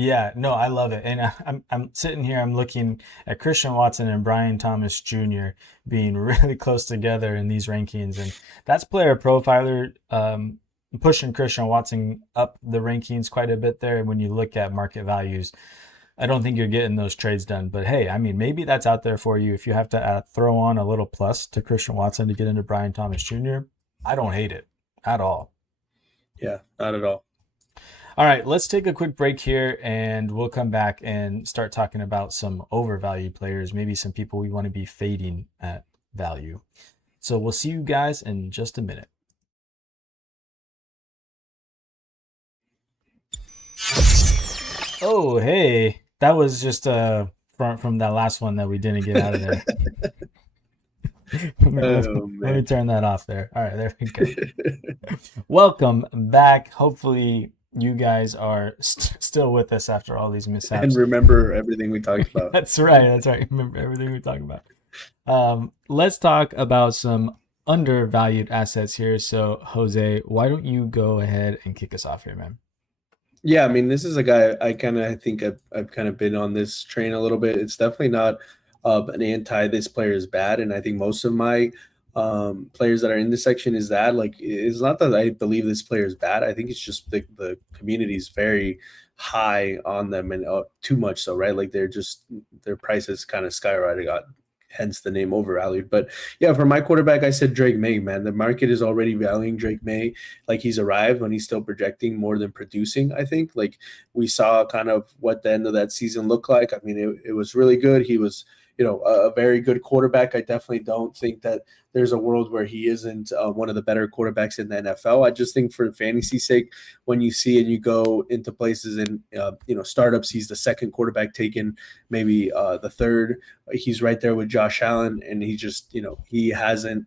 Yeah, no, I love it. And I'm sitting here, I'm looking at Christian Watson and Brian Thomas Jr. being really close together in these rankings. And that's Player Profiler pushing Christian Watson up the rankings quite a bit there. When you look at market values, I don't think you're getting those trades done. But hey, I mean, maybe that's out there for you. If you have to throw on a little plus to Christian Watson to get into Brian Thomas Jr., I don't hate it at all. Yeah, not at all. All right, let's take a quick break here and we'll come back and start talking about some overvalued players, maybe some people we want to be fading at value. So we'll see you guys in just a minute. Oh, hey, that was just from that last one that we didn't get out of there. Let me turn that off there. All right, there we go. Welcome back. Hopefully you guys are still with us after all these mishaps. And remember everything we talked about. That's right. Remember everything we talked about. Let's talk about some undervalued assets here. So, Jose, why don't you go ahead and kick us off here, man? Yeah, I mean, this is a guy I think I've kind of been on this train a little bit. It's definitely not an anti this player is bad, and I think most of my players that are in this section is that like it's not that I believe this player is bad. I think it's just the community is very high on them and too much so, right? Like their prices kind of skyrocketed, hence the name Overvalued. But yeah, for my quarterback, I said Drake Maye, man. The market is already valuing Drake Maye like he's arrived when he's still projecting more than producing. I think like we saw kind of what the end of that season looked like. I mean, it was really good. He was, a very good quarterback. I definitely don't think that there's a world where he isn't one of the better quarterbacks in the NFL. I just think for fantasy's sake, when you see and you go into places and, startups, he's the second quarterback taken, maybe the third. He's right there with Josh Allen, and he just, he hasn't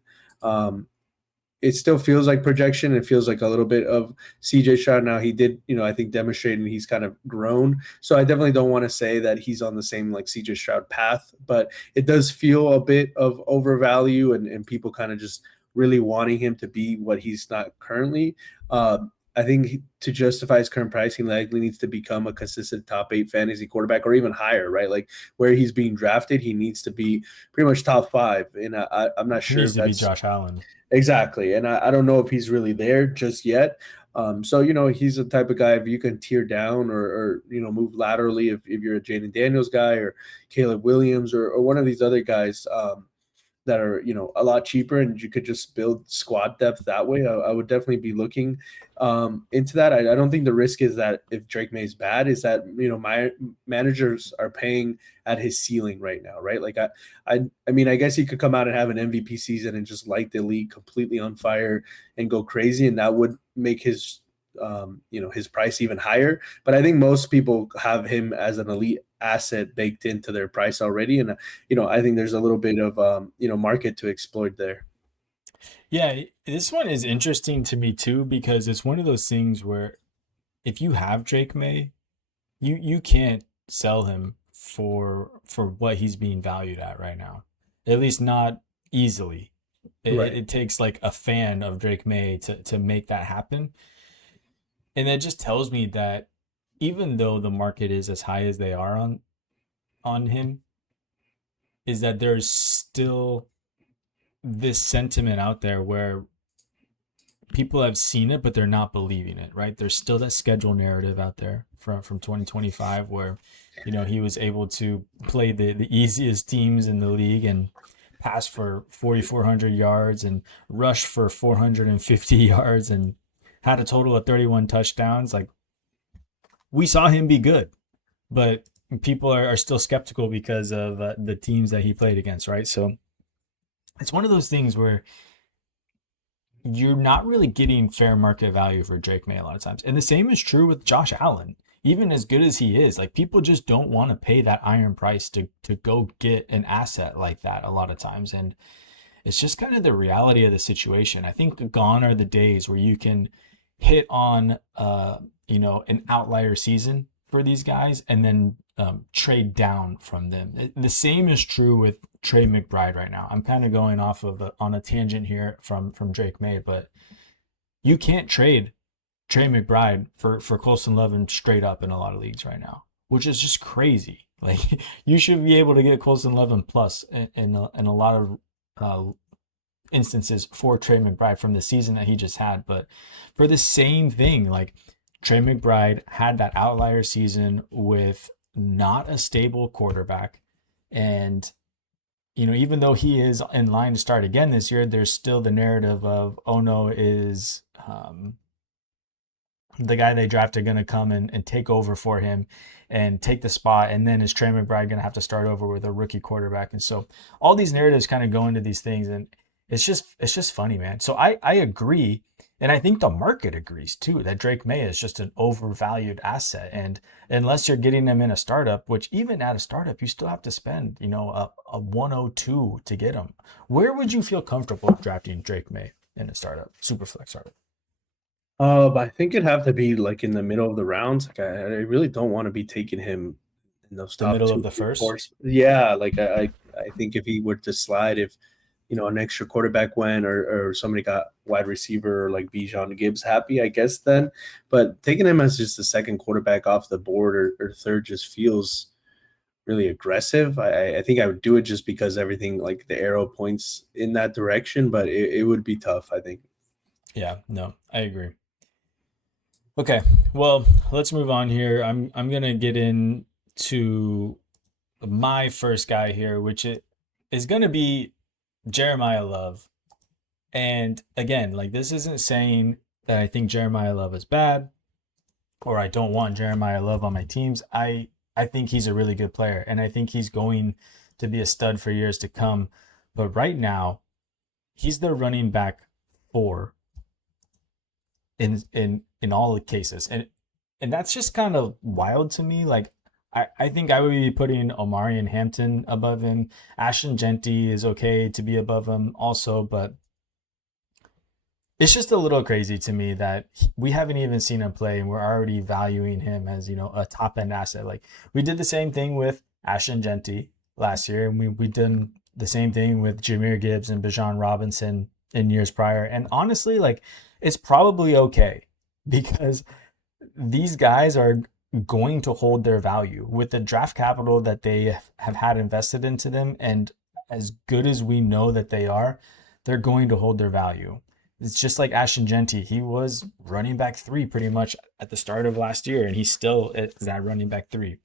it still feels like projection. It feels like a little bit of CJ Stroud. Now he did, I think demonstrating he's kind of grown. So I definitely don't want to say that he's on the same like CJ Stroud path, but it does feel a bit of overvalue and people kind of just really wanting him to be what he's not currently. I think to justify his current price, he likely needs to become a consistent top 8 fantasy quarterback or even higher, right? Like where he's being drafted, he needs to be pretty much top 5. And I'm not sure if that's Josh Allen. Exactly. And I don't know if he's really there just yet. So, he's the type of guy, if you can tear down or move laterally, if you're a Jaden Daniels guy or Caleb Williams or one of these other guys that are, a lot cheaper and you could just build squad depth that way, I would definitely be looking into that. I don't think the risk is that if Drake Maye is bad, is that, my managers are paying at his ceiling right now, right? Like I mean, I guess he could come out and have an MVP season and just light the league completely on fire and go crazy, and that would make his his price even higher. But I think most people have him as an elite asset baked into their price already, and I think there's a little bit of market to exploit there. Yeah, this one is interesting to me too, because it's one of those things where if you have Drake Maye, you can't sell him for what he's being valued at right now, at least not easily. It takes like a fan of Drake Maye to make that happen. And that just tells me that even though the market is as high as they are on him, is that there's still this sentiment out there where people have seen it, but they're not believing it, right? There's still that schedule narrative out there from 2025 where, he was able to play the easiest teams in the league and pass for 4,400 yards and rush for 450 yards and had a total of 31 touchdowns. Like, we saw him be good, but people are still skeptical because of the teams that he played against, right? So it's one of those things where you're not really getting fair market value for Drake Maye a lot of times. And the same is true with Josh Allen. Even as good as he is, like, people just don't want to pay that iron price to go get an asset like that a lot of times. And it's just kind of the reality of the situation. I think gone are the days where you can hit on an outlier season for these guys and then trade down from them. The same is true with Trey McBride right now. I'm kind of going off of on a tangent here from Drake Maye, but you can't trade Trey McBride for Colston Love straight up in a lot of leagues right now, which is just crazy. Like you should be able to get Colston Love plus in a lot of instances for Trey McBride from the season that he just had. But for the same thing, like Trey McBride had that outlier season with not a stable quarterback. And, you know, even though he is in line to start again this year, there's still the narrative of, oh no, is the guy they drafted going to come and take over for him and take the spot? And then is Trey McBride going to have to start over with a rookie quarterback? And so all these narratives kind of go into these things, and it's just funny, man. So I agree. And I think the market agrees too, that Drake Maye is just an overvalued asset. And unless you're getting him in a startup, which even at a startup, you still have to spend, you know, a 102 to get him. Where would you feel comfortable drafting Drake Maye in a startup, Superflex startup? I think it'd have to be like in the middle of the rounds. Like I really don't want to be taking him in those The top middle two, of the first? Yeah, like I think if he were to slide, if you know an extra quarterback went or somebody got wide receiver or like Bijan Gibbs happy, I guess then. But taking him as just the second quarterback off the board or third just feels really aggressive. I think I would do it just because everything like the arrow points in that direction, but it would be tough, I think. Yeah, no, I agree. Okay, well, let's move on here. I'm gonna get into my first guy here, which is gonna be Jeremiyah Love. And again, like this isn't saying that I think Jeremiyah Love is bad or I don't want Jeremiyah Love on my teams. I think he's a really good player, and I think he's going to be a stud for years to come. But right now, he's the running back 4 in all the cases. And that's just kind of wild to me. Like I think I would be putting Omarion Hampton above him. Ashton Genty is okay to be above him also, but it's just a little crazy to me that we haven't even seen him play and we're already valuing him as, you know, a top end asset. Like we did the same thing with Ashton Genty last year, and we did the same thing with Jahmyr Gibbs and Bijan Robinson in years prior. And honestly, like it's probably okay because these guys are going to hold their value with the draft capital that they have had invested into them. And as good as we know that they are, they're going to hold their value. It's just like Ashton Genty. He was running back 3 pretty much at the start of last year, and he's still at that running back 3.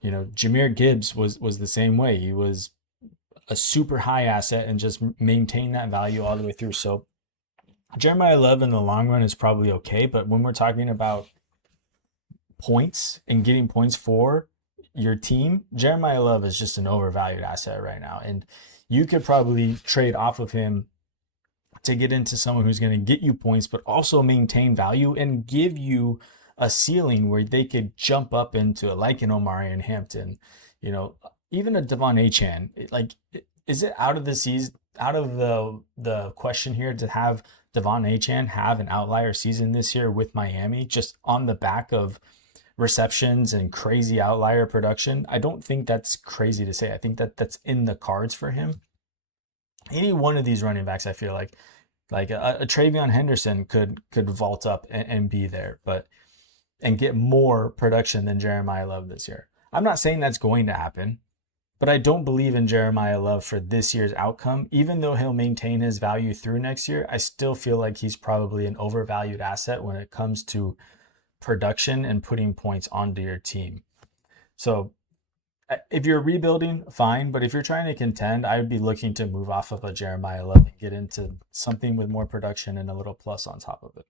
You know, Jahmyr Gibbs was the same way. He was a super high asset and just maintained that value all the way through. So Jeremiyah Love in the long run is probably okay, but when we're talking about points and getting points for your team, Jeremiyah Love is just an overvalued asset right now. And you could probably trade off of him to get into someone who's going to get you points, but also maintain value and give you a ceiling where they could jump up into like an Omarion Hampton, you know, even a Devon Achane. Like, is it out of the season, out of the question here to have Devon Achane have an outlier season this year with Miami, just on the back of receptions and crazy outlier production? I don't think that's crazy to say. I think that that's in the cards for him. Any one of these running backs, I feel like a Travion Henderson could vault up and be there, but and get more production than Jeremiyah Love this year. I'm not saying that's going to happen, but I don't believe in Jeremiyah Love for this year's outcome. Even though he'll maintain his value through next year, I still feel like he's probably an overvalued asset when it comes to production and putting points onto your team. So if you're rebuilding, fine. But if you're trying to contend, I would be looking to move off of a Jeremiyah Love and get into something with more production and a little plus on top of it.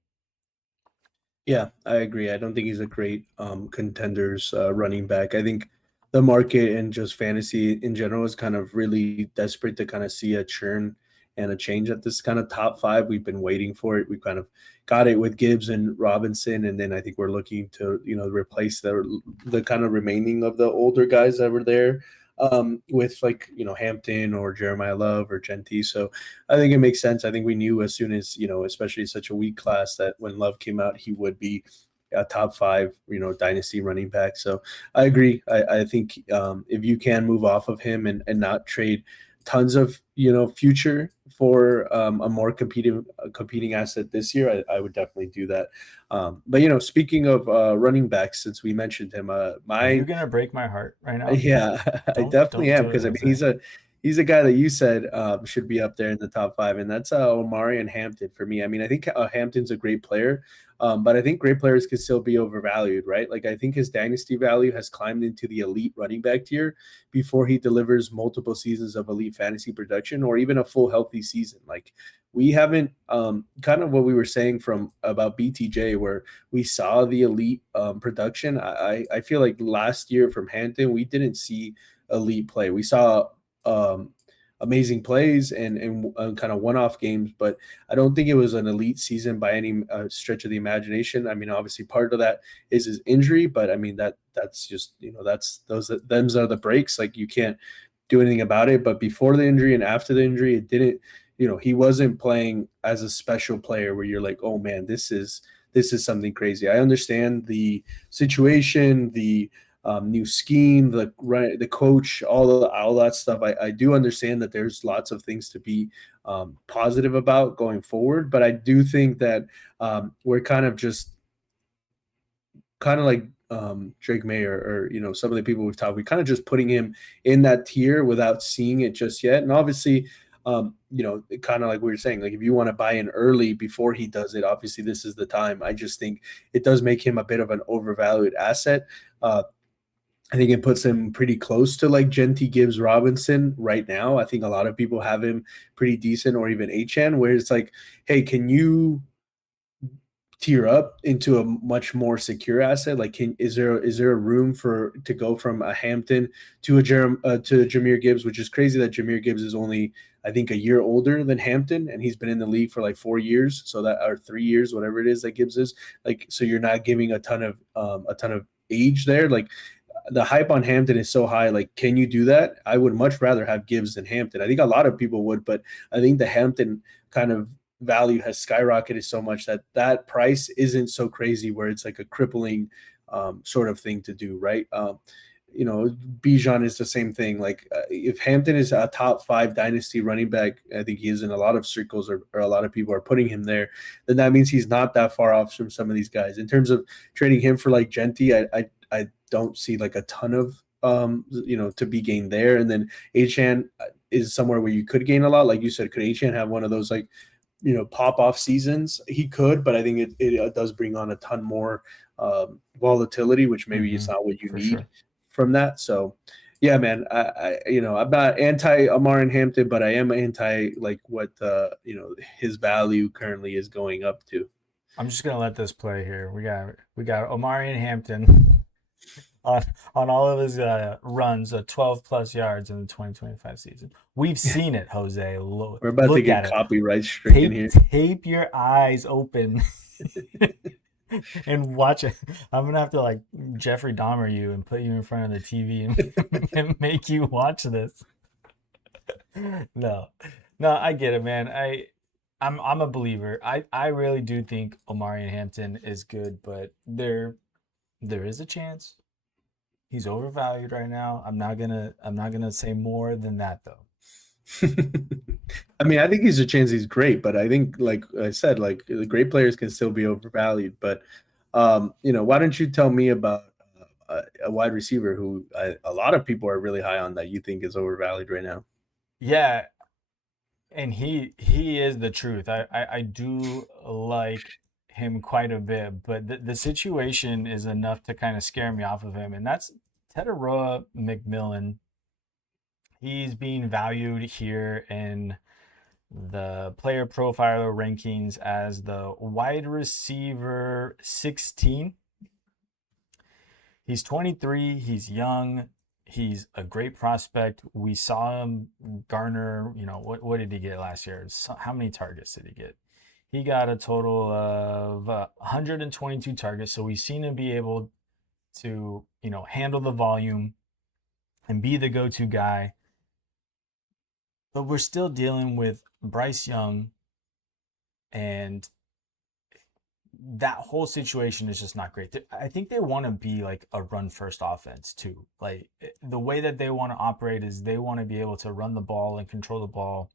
Yeah, I agree. I don't think he's a great contenders running back. I think the market and just fantasy in general is kind of really desperate to kind of see a churn and a change at this kind of top 5. We've been waiting for it. We kind of got it with Gibbs and Robinson, and then I think we're looking to, you know, replace the kind of remaining of the older guys that were there with like, you know, Hampton or Jeremiyah Love or Genty. So I think it makes sense. I think we knew as soon as, you know, especially such a weak class, that when Love came out, he would be a top 5, you know, dynasty running back. So I agree. I think if you can move off of him and not trade tons of future for a more competing asset this year, I would definitely do that. But speaking of running backs, since we mentioned him, Are you gonna break my heart right now? yeah, I definitely Don't am, do it, because I mean Jose. he's a guy that you said should be up there in the top five, and that's Omarion Hampton for me. I mean, I think Hampton's a great player, but I think great players can still be overvalued, right? Like I think his dynasty value has climbed into the elite running back tier before he delivers multiple seasons of elite fantasy production or even a full healthy season. Like we haven't kind of what we were saying from about BTJ, where we saw the elite production. I feel like last year from Hampton, we didn't see elite play. We saw um, amazing plays and kind of one-off games, but I don't think it was an elite season by any stretch of the imagination. I mean, obviously part of that is his injury, but I mean that's just that's them's are the breaks. Like you can't do anything about it. But before the injury and after the injury, it didn't. He wasn't playing as a special player where you're like, oh man, this is something crazy. I understand the situation, the new scheme, the coach, all that stuff. I do understand that there's lots of things to be positive about going forward, but I do think that we're kind of like Drake May or some of the people we've talked. We kind of just putting him in that tier without seeing it just yet, and obviously. Kind of like we were saying, like if you want to buy in early before he does it, obviously this is the time. I just think it does make him a bit of an overvalued asset. I think it puts him pretty close to like Genty Gibbs Robinson right now. I think a lot of people have him pretty decent, or even HN, where it's like, hey, can you tier up into a much more secure asset? Like, is there a room to go from a Hampton to to Jahmyr Gibbs, which is crazy that Jahmyr Gibbs is only, I think, a year older than Hampton, and he's been in the league for like 4 years, so that or 3 years, whatever it is that Gibbs is. Like, so you're not giving a ton of age there. Like, the hype on Hampton is so high. Like, can you do that? I would much rather have Gibbs than Hampton. I think a lot of people would, but I think the Hampton kind of value has skyrocketed so much that price isn't so crazy where it's like a crippling sort of thing to do, right? Bijan is the same thing. Like if Hampton is a top 5 dynasty running back, I think he is in a lot of circles, or a lot of people are putting him there, then that means he's not that far off from some of these guys. In terms of trading him for like Genty, I don't see like a ton of to be gained there. And then Achan is somewhere where you could gain a lot. Like you said, could Achan have one of those like pop off seasons? He could, but I think it does bring on a ton more volatility, which maybe is not what you need sure. from that. So yeah, man, I'm not anti Omarion Hampton, but I am anti like what his value currently is going up to. I'm just gonna let this play here. We got Omarion Hampton on all of his runs of 12 plus yards in the 2025 season. We've seen it, Jose. We're about to Look get at copyright stricken here. Tape your eyes open and watch it. I'm gonna have to like Jeffrey Dahmer you and put you in front of the TV and make you watch this. No, I get it, man. I'm a believer. I really do think Omarion Hampton is good, but there is a chance he's overvalued right now. I'm not gonna say more than that though. I mean, I think he's a chance he's great, but I think, like I said, like the great players can still be overvalued. But why don't you tell me about a wide receiver who a lot of people are really high on that you think is overvalued right now? Yeah, and he is the truth. I do like him quite a bit, but the situation is enough to kind of scare me off of him, and that's Tetairoa McMillan. He's being valued here in the player profiler rankings as the wide receiver 16. He's 23. He's young. He's a great prospect. We saw him garner, what did he get last year? How many targets did he get? He got a total of 122 targets. So we've seen him be able to, handle the volume and be the go-to guy. But we're still dealing with Bryce Young and that whole situation is just not great. I think they want to be like a run first offense too. Like the way that they want to operate is they want to be able to run the ball and control the ball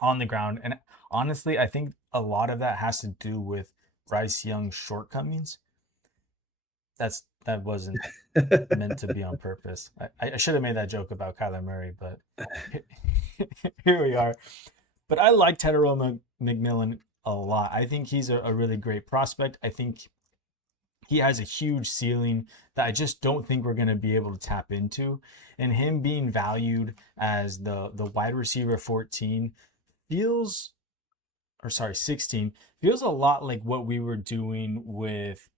on the ground. And honestly, I think a lot of that has to do with Bryce Young's shortcomings. That wasn't meant to be on purpose. I should have made that joke about Kyler Murray, but here we are. But I like Tetairoa McMillan a lot. I think he's a really great prospect. I think he has a huge ceiling that I just don't think we're going to be able to tap into. And him being valued as the wide receiver 14 16 feels a lot like what we were doing with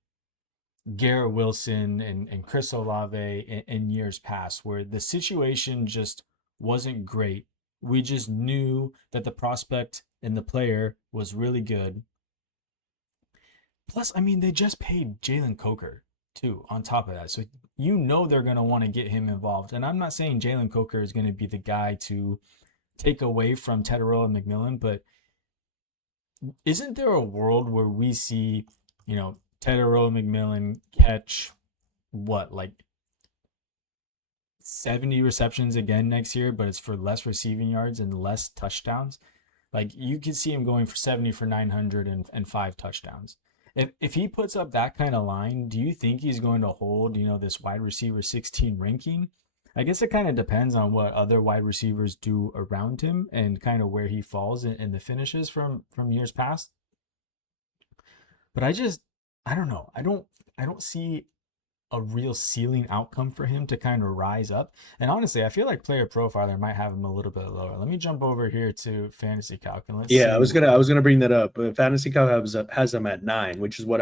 Garrett Wilson and Chris Olave in years past, where the situation just wasn't great. We just knew that the prospect and the player was really good. Plus, I mean, they just paid Jalen Coker too on top of that. So you know they're going to want to get him involved. And I'm not saying Jalen Coker is going to be the guy to take away from Tetairoa McMillan, but isn't there a world where we see, Tetairoa McMillan catch like 70 receptions again next year, but it's for less receiving yards and less touchdowns? Like you could see him going for 70 for 900 and 5 touchdowns. If he puts up that kind of line, do you think he's going to hold, this wide receiver 16 ranking? I guess it kind of depends on what other wide receivers do around him and kind of where he falls in the finishes from years past. But I don't know. I don't see a real ceiling outcome for him to kind of rise up. And honestly, I feel like Player Profiler might have him a little bit lower. Let me jump over here to Fantasy Calc and let's see. I was gonna bring that up. Fantasy Calc has him at 9, which is what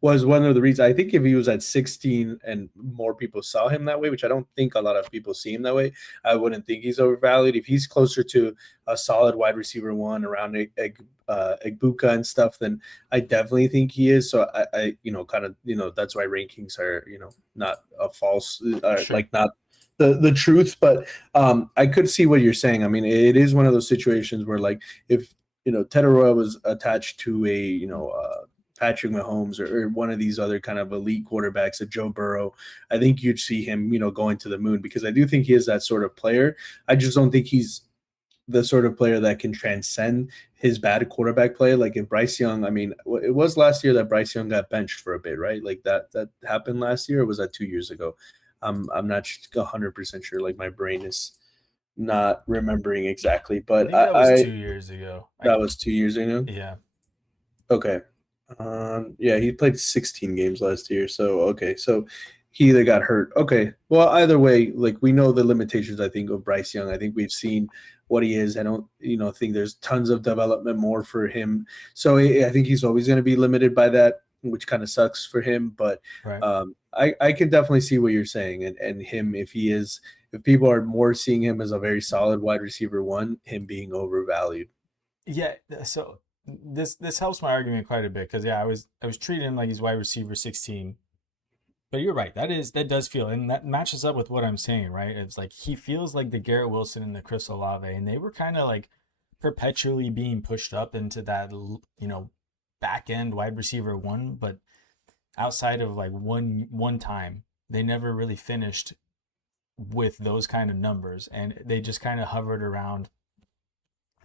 was one of the reasons. I think if he was at 16 and more people saw him that way, which I don't think a lot of people see him that way, I wouldn't think he's overvalued. If he's closer to a solid wide receiver 1 around Egbuka and stuff, then I definitely think he is. So I that's why rankings are not a false Sure. like not the truth, but I could see what you're saying. I mean, it is one of those situations where like if Tetairoa was attached to a Patrick Mahomes or one of these other kind of elite quarterbacks, a Joe Burrow, I think you'd see him going to the moon, because I do think he is that sort of player. I just don't think he's the sort of player that can transcend his bad quarterback play. Like if Bryce Young, I mean, it was last year that Bryce Young got benched for a bit, right? Like that happened last year, or was that 2 years ago? I'm not 100% sure. Like my brain is not remembering exactly, but I think that was 2 years ago. That was 2 years ago? Yeah. Okay. Yeah, he played 16 games last year. So, okay. So he either got hurt. Okay. Well, either way, like we know the limitations, I think, of Bryce Young. I think we've seen what he is. I don't, think there's tons of development more for him. So I think he's always going to be limited by that, which kind of sucks for him. But right. I can definitely see what you're saying. And him, if people are more seeing him as a very solid wide receiver 1, him being overvalued. Yeah. So this helps my argument quite a bit, because I was treating him like he's wide receiver 16. But you're right. That does feel, and that matches up with what I'm saying, right? It's like he feels like the Garrett Wilson and the Chris Olave, and they were kind of like perpetually being pushed up into that, back end wide receiver 1, but outside of like one time, they never really finished with those kind of numbers, and they just kind of hovered around,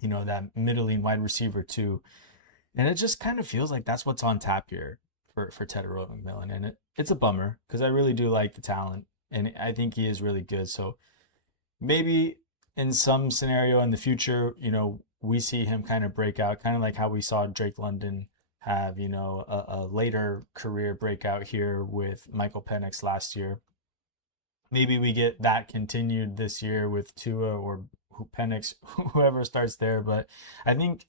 that middling wide receiver 2, and it just kind of feels like that's what's on tap here for Tetairoa McMillan, and it's a bummer, because I really do like the talent, and I think he is really good. So maybe in some scenario in the future, we see him kind of break out, kind of like how we saw Drake London have, a later career breakout here with Michael Penix last year. Maybe we get that continued this year with Tua or Penix, whoever starts there. But I think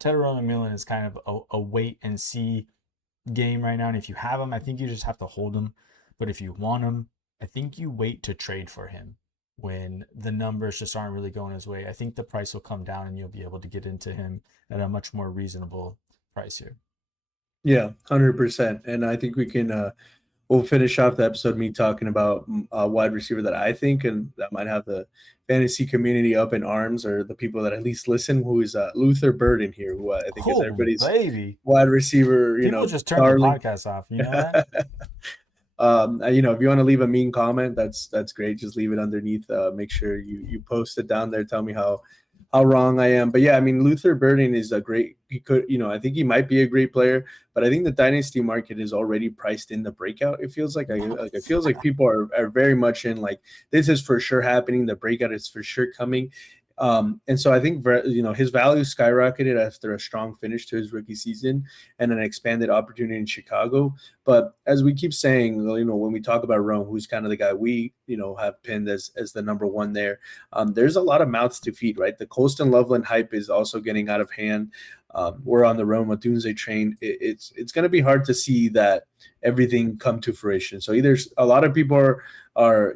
Tetairoa McMillan is kind of a wait and see game right now. And if you have him, I think you just have to hold him. But if you want him, I think you wait to trade for him when the numbers just aren't really going his way. I think the price will come down and you'll be able to get into him at a much more reasonable price here. Yeah, 100%. And I think we can we'll finish off the episode me talking about a wide receiver that I think and that might have the fantasy community up in arms, or the people that at least listen, who is Luther Burden here, who I think is Oh, everybody's baby. wide receiver, People just turned the darling. podcast off. You know that? If you want to leave a mean comment, that's great. Just leave it underneath. Make sure you post it down there. Tell me how wrong I am. But yeah, I mean, Luther Burden is a great. He could, I think he might be a great player. But I think the dynasty market is already priced in the breakout. It feels like it feels like people are very much in like, this is for sure happening. The breakout is for sure coming. And so I think his value skyrocketed after a strong finish to his rookie season and an expanded opportunity in Chicago. But as we keep saying, when we talk about Rome, who's kind of the guy we have pinned as the number one there, there's a lot of mouths to feed, right? The Colston Loveland hype is also getting out of hand. We're on the Rome Odunze train. It's going to be hard to see that everything come to fruition. So either a lot of people are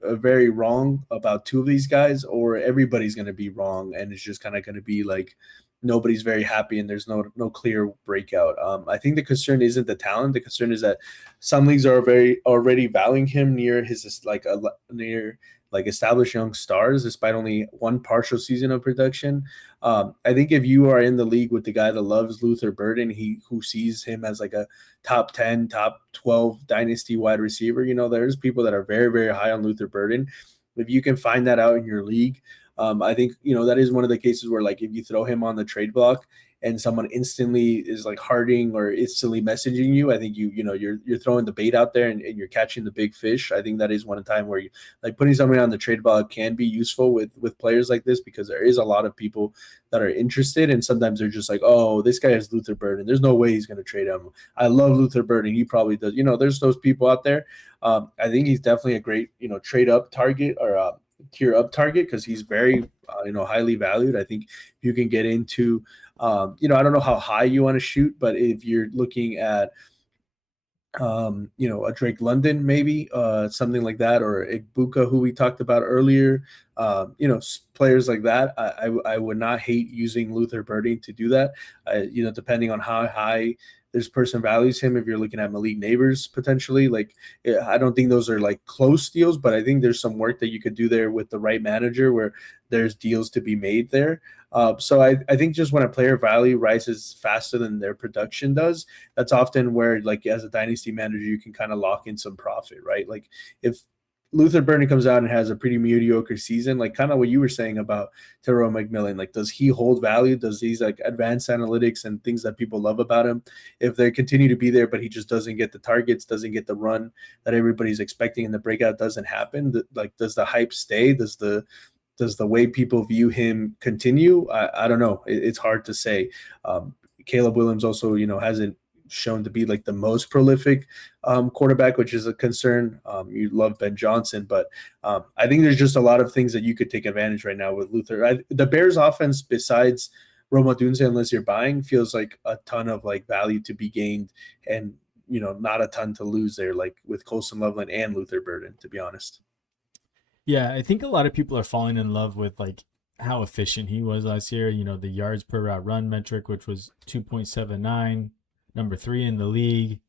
very wrong about two of these guys, or everybody's going to be wrong, and it's just kind of going to be like nobody's very happy and there's no clear breakout. I think the concern isn't the talent. The concern is that some leagues are already valuing him near his established young stars, despite only one partial season of production. I think if you are in the league with the guy that loves Luther Burden, who sees him as like a top 10, top 12 dynasty wide receiver, there's people that are very, very high on Luther Burden. If you can find that out in your league, I think, that is one of the cases where, like, if you throw him on the trade block and someone instantly is like hearting or instantly messaging you, I think you're throwing the bait out there and you're catching the big fish. I think that is one time where you like putting somebody on the trade block can be useful with players like this, because there is a lot of people that are interested, and sometimes they're just like, oh, this guy is Luther Burden, there's no way he's going to trade him. I love Luther Burden, he probably does. There's those people out there. I think he's definitely a great trade up target, or tier up target, because he's very highly valued. I think you can get into I don't know how high you want to shoot, but if you're looking at a Drake London, maybe something like that, or Egbuka, who we talked about earlier, players like that, I would not hate using Luther Burden to do that. Depending on how high this person values him. If you're looking at Malik Neighbors potentially, like, I don't think those are like close deals, but I think there's some work that you could do there with the right manager where there's deals to be made there. So I think just when a player value rises faster than their production does, that's often where, like, as a dynasty manager, you can kind of lock in some profit, right? Like, if Luther Burden comes out and has a pretty mediocre season, like kind of what you were saying about Tetairoa McMillan, like, does he hold value? Does these like advanced analytics and things that people love about him, if they continue to be there, but he just doesn't get the targets, doesn't get the run that everybody's expecting, and the breakout doesn't happen, does the hype stay? Does the way people view him continue? I don't know. It's hard to say. Caleb Williams also, hasn't shown to be like the most prolific quarterback, which is a concern. You love Ben Johnson, but I think there's just a lot of things that you could take advantage right now with Luther. The Bears offense, besides Rome Odunze, unless you're buying, feels like a ton of like value to be gained, and not a ton to lose there, like with Colston Loveland and Luther Burden, to be honest. Yeah, I think a lot of people are falling in love with like how efficient he was last year. The yards per route run metric, which was 2.79, number 3 in the league.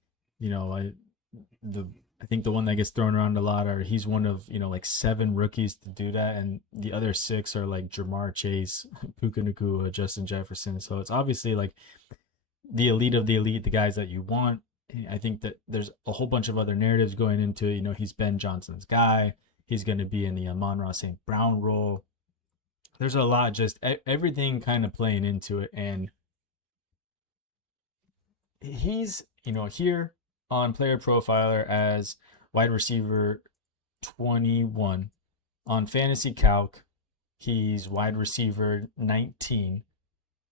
I think the one that gets thrown around a lot are he's one of like 7 rookies to do that, and the other 6 are like Jamar Chase, Puka Nacua, Justin Jefferson. So it's obviously like the elite of the elite, the guys that you want. I think that there's a whole bunch of other narratives going into it. He's Ben Johnson's guy. He's going to be in the Amon-Ra St. Brown role. There's a lot, just everything kind of playing into it. And he's, here on Player Profiler as wide receiver 21. On Fantasy Calc, he's wide receiver 19.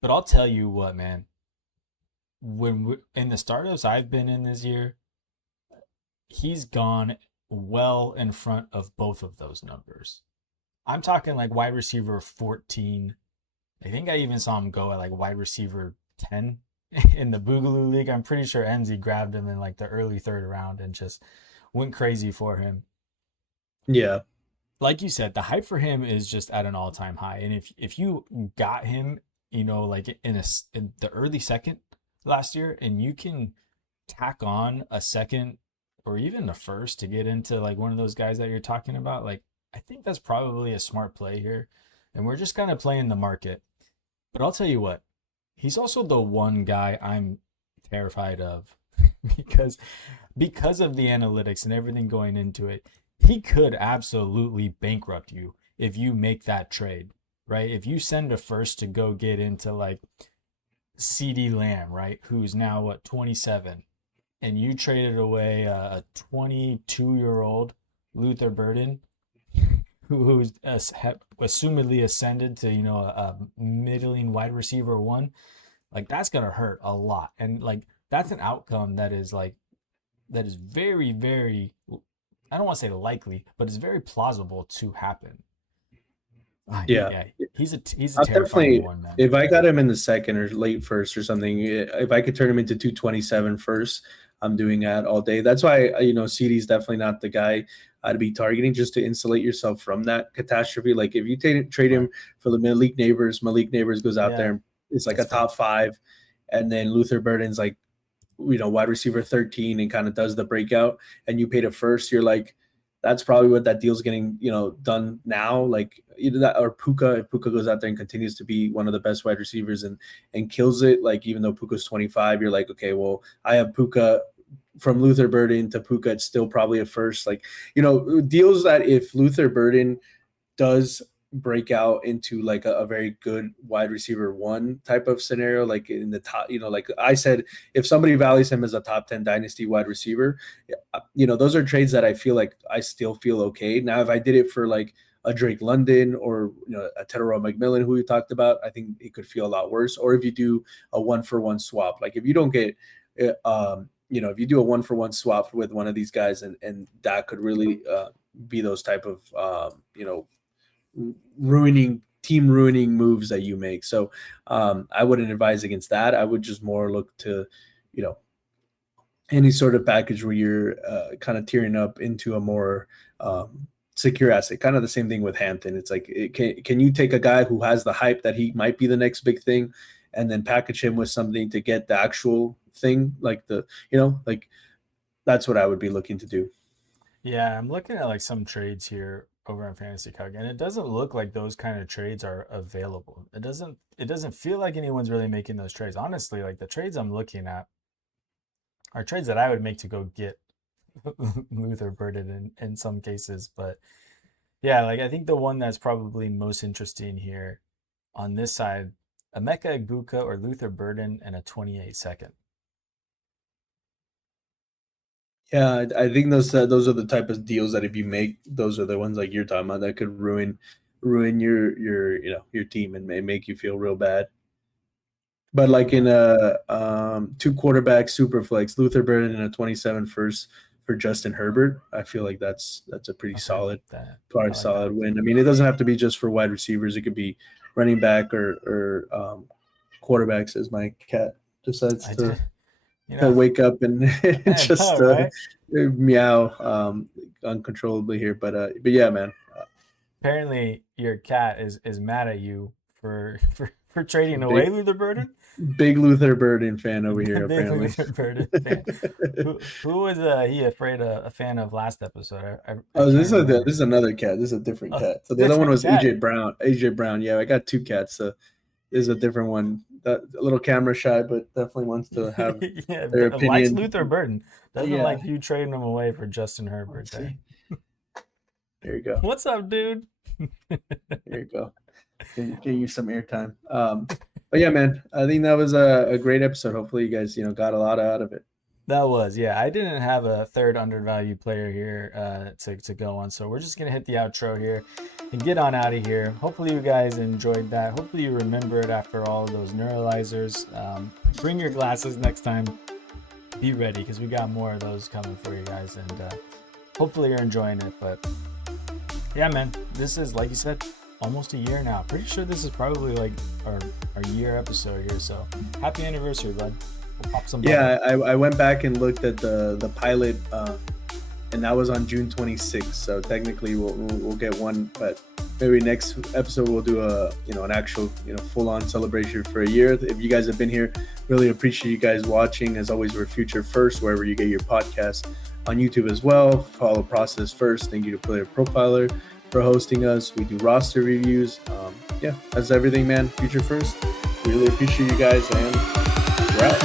But I'll tell you what, man. In the startups I've been in this year, he's gone well in front of both of those numbers. I'm talking like wide receiver 14. I think I even saw him go at like wide receiver 10 in the Boogaloo League. I'm pretty sure Enzi grabbed him in like the early 3rd round and just went crazy for him. Yeah. Like you said, the hype for him is just at an all-time high. And if you got him, like in the early 2nd last year, and you can tack on a 2nd or even a first to get into like one of those guys that you're talking about, like I think that's probably a smart play here. And we're just kind of playing the market. But I'll tell you what, he's also the one guy I'm terrified of because of the analytics and everything going into it. He could absolutely bankrupt you if you make that trade, right? If you send a first to go get into like CD Lamb, right, who's now what, 27, and you traded away a 22-year-old Luther Burden, who's assumedly ascended to, you know, a middling wide receiver one, like that's gonna hurt a lot. And like that's an outcome that is very, very, I don't want to say likely, but it's very plausible to happen. Yeah. He's a I'll terrifying definitely, one, man. if I got him in the second or late first or something, if I could turn him into 227 first, I'm doing that all day. That's why, CD's definitely not the guy to be targeting, just to insulate yourself from that catastrophe. Like if you trade him for the Malik Neighbors goes out there and it's like a top 5, and then Luther Burden's like, wide receiver 13 and kind of does the breakout, and you paid a first, you're like, that's probably what that deal's getting, done now. Like either that or Puka, if Puka goes out there and continues to be one of the best wide receivers and kills it, like even though Puka's 25, you're like, okay, well, I have Puka from Luther Burden to Puka, it's still probably a first. Like, deals that if Luther Burden does break out into like a very good wide receiver one type of scenario, like in the top, like I said, if somebody values him as a top 10 dynasty wide receiver, those are trades that I feel like I still feel okay. Now, if I did it for like a Drake London or a Tetairoa McMillan, who we talked about, I think it could feel a lot worse. Or if you do a 1-for-1 swap, like if you don't get if you do a 1-for-1 swap with one of these guys, and that could really be those type of team ruining moves that you make. So I wouldn't advise against that. I would just more look to any sort of package where you're kind of tearing up into a more secure asset. Kind of the same thing with Hampton. It's like, can you take a guy who has the hype that he might be the next big thing, and then package him with something to get the actual thing, like that's what I would be looking to do. Yeah, I'm looking at like some trades here over on Fantasy Cog, and it doesn't look like those kind of trades are available. It doesn't feel like anyone's really making those trades. Honestly, like the trades I'm looking at are trades that I would make to go get Luther Burden in some cases. But yeah, like I think the one that's probably most interesting here on this side, Emeka Egbuka or Luther Burden and a 28 second. Yeah, I think those are the type of deals that if you make, those are the ones like you're talking about that could ruin your team and may make you feel real bad. But like in a 2-quarterback Superflex, Luther Burden and a 27 first for Justin Herbert, I feel like that's a pretty solid win. I mean, it doesn't have to be just for wide receivers. It could be running back or quarterbacks, as my cat decides to wake up and just meow uncontrollably here. But yeah, man. Apparently, your cat is mad at you for trading away Luther Burden. Big Luther Burden fan over here. Big apparently. Luther Burden fan. Who was he a fan of last episode? This is another cat. This is a different cat. So the other one was AJ Brown. AJ Brown. Yeah, I got 2 cats. So this is a different one. A little camera shy, but definitely wants to have their opinion. Likes Luther Burden. Doesn't like you trading him away for Justin Herbert. There you go. What's up, dude? There you go. Get you some airtime. But yeah, man, I think that was a great episode. Hopefully you guys, got a lot out of it. That was, yeah. I didn't have a third undervalued player here to go on, so we're just going to hit the outro here and get on out of here. Hopefully you guys enjoyed that. Hopefully you remember it after all of those neuralizers. Bring your glasses next time. Be ready, because we got more of those coming for you guys, and hopefully you're enjoying it. But yeah, man, this is, like you said, almost a year now. Pretty sure this is probably like our year episode here, so happy anniversary, bud. We'll pop some I went back and looked at the pilot, and that was on June 26th, so technically we'll get one, but maybe next episode we'll do an actual full-on celebration for a year. If you guys have been here, really appreciate you guys watching. As always, we're future first wherever you get your podcast. on YouTube as well. Follow Process First. Thank you to Player Profiler for hosting us. We do roster reviews. Yeah, that's everything, man. Future First. Really appreciate you guys, and we're out.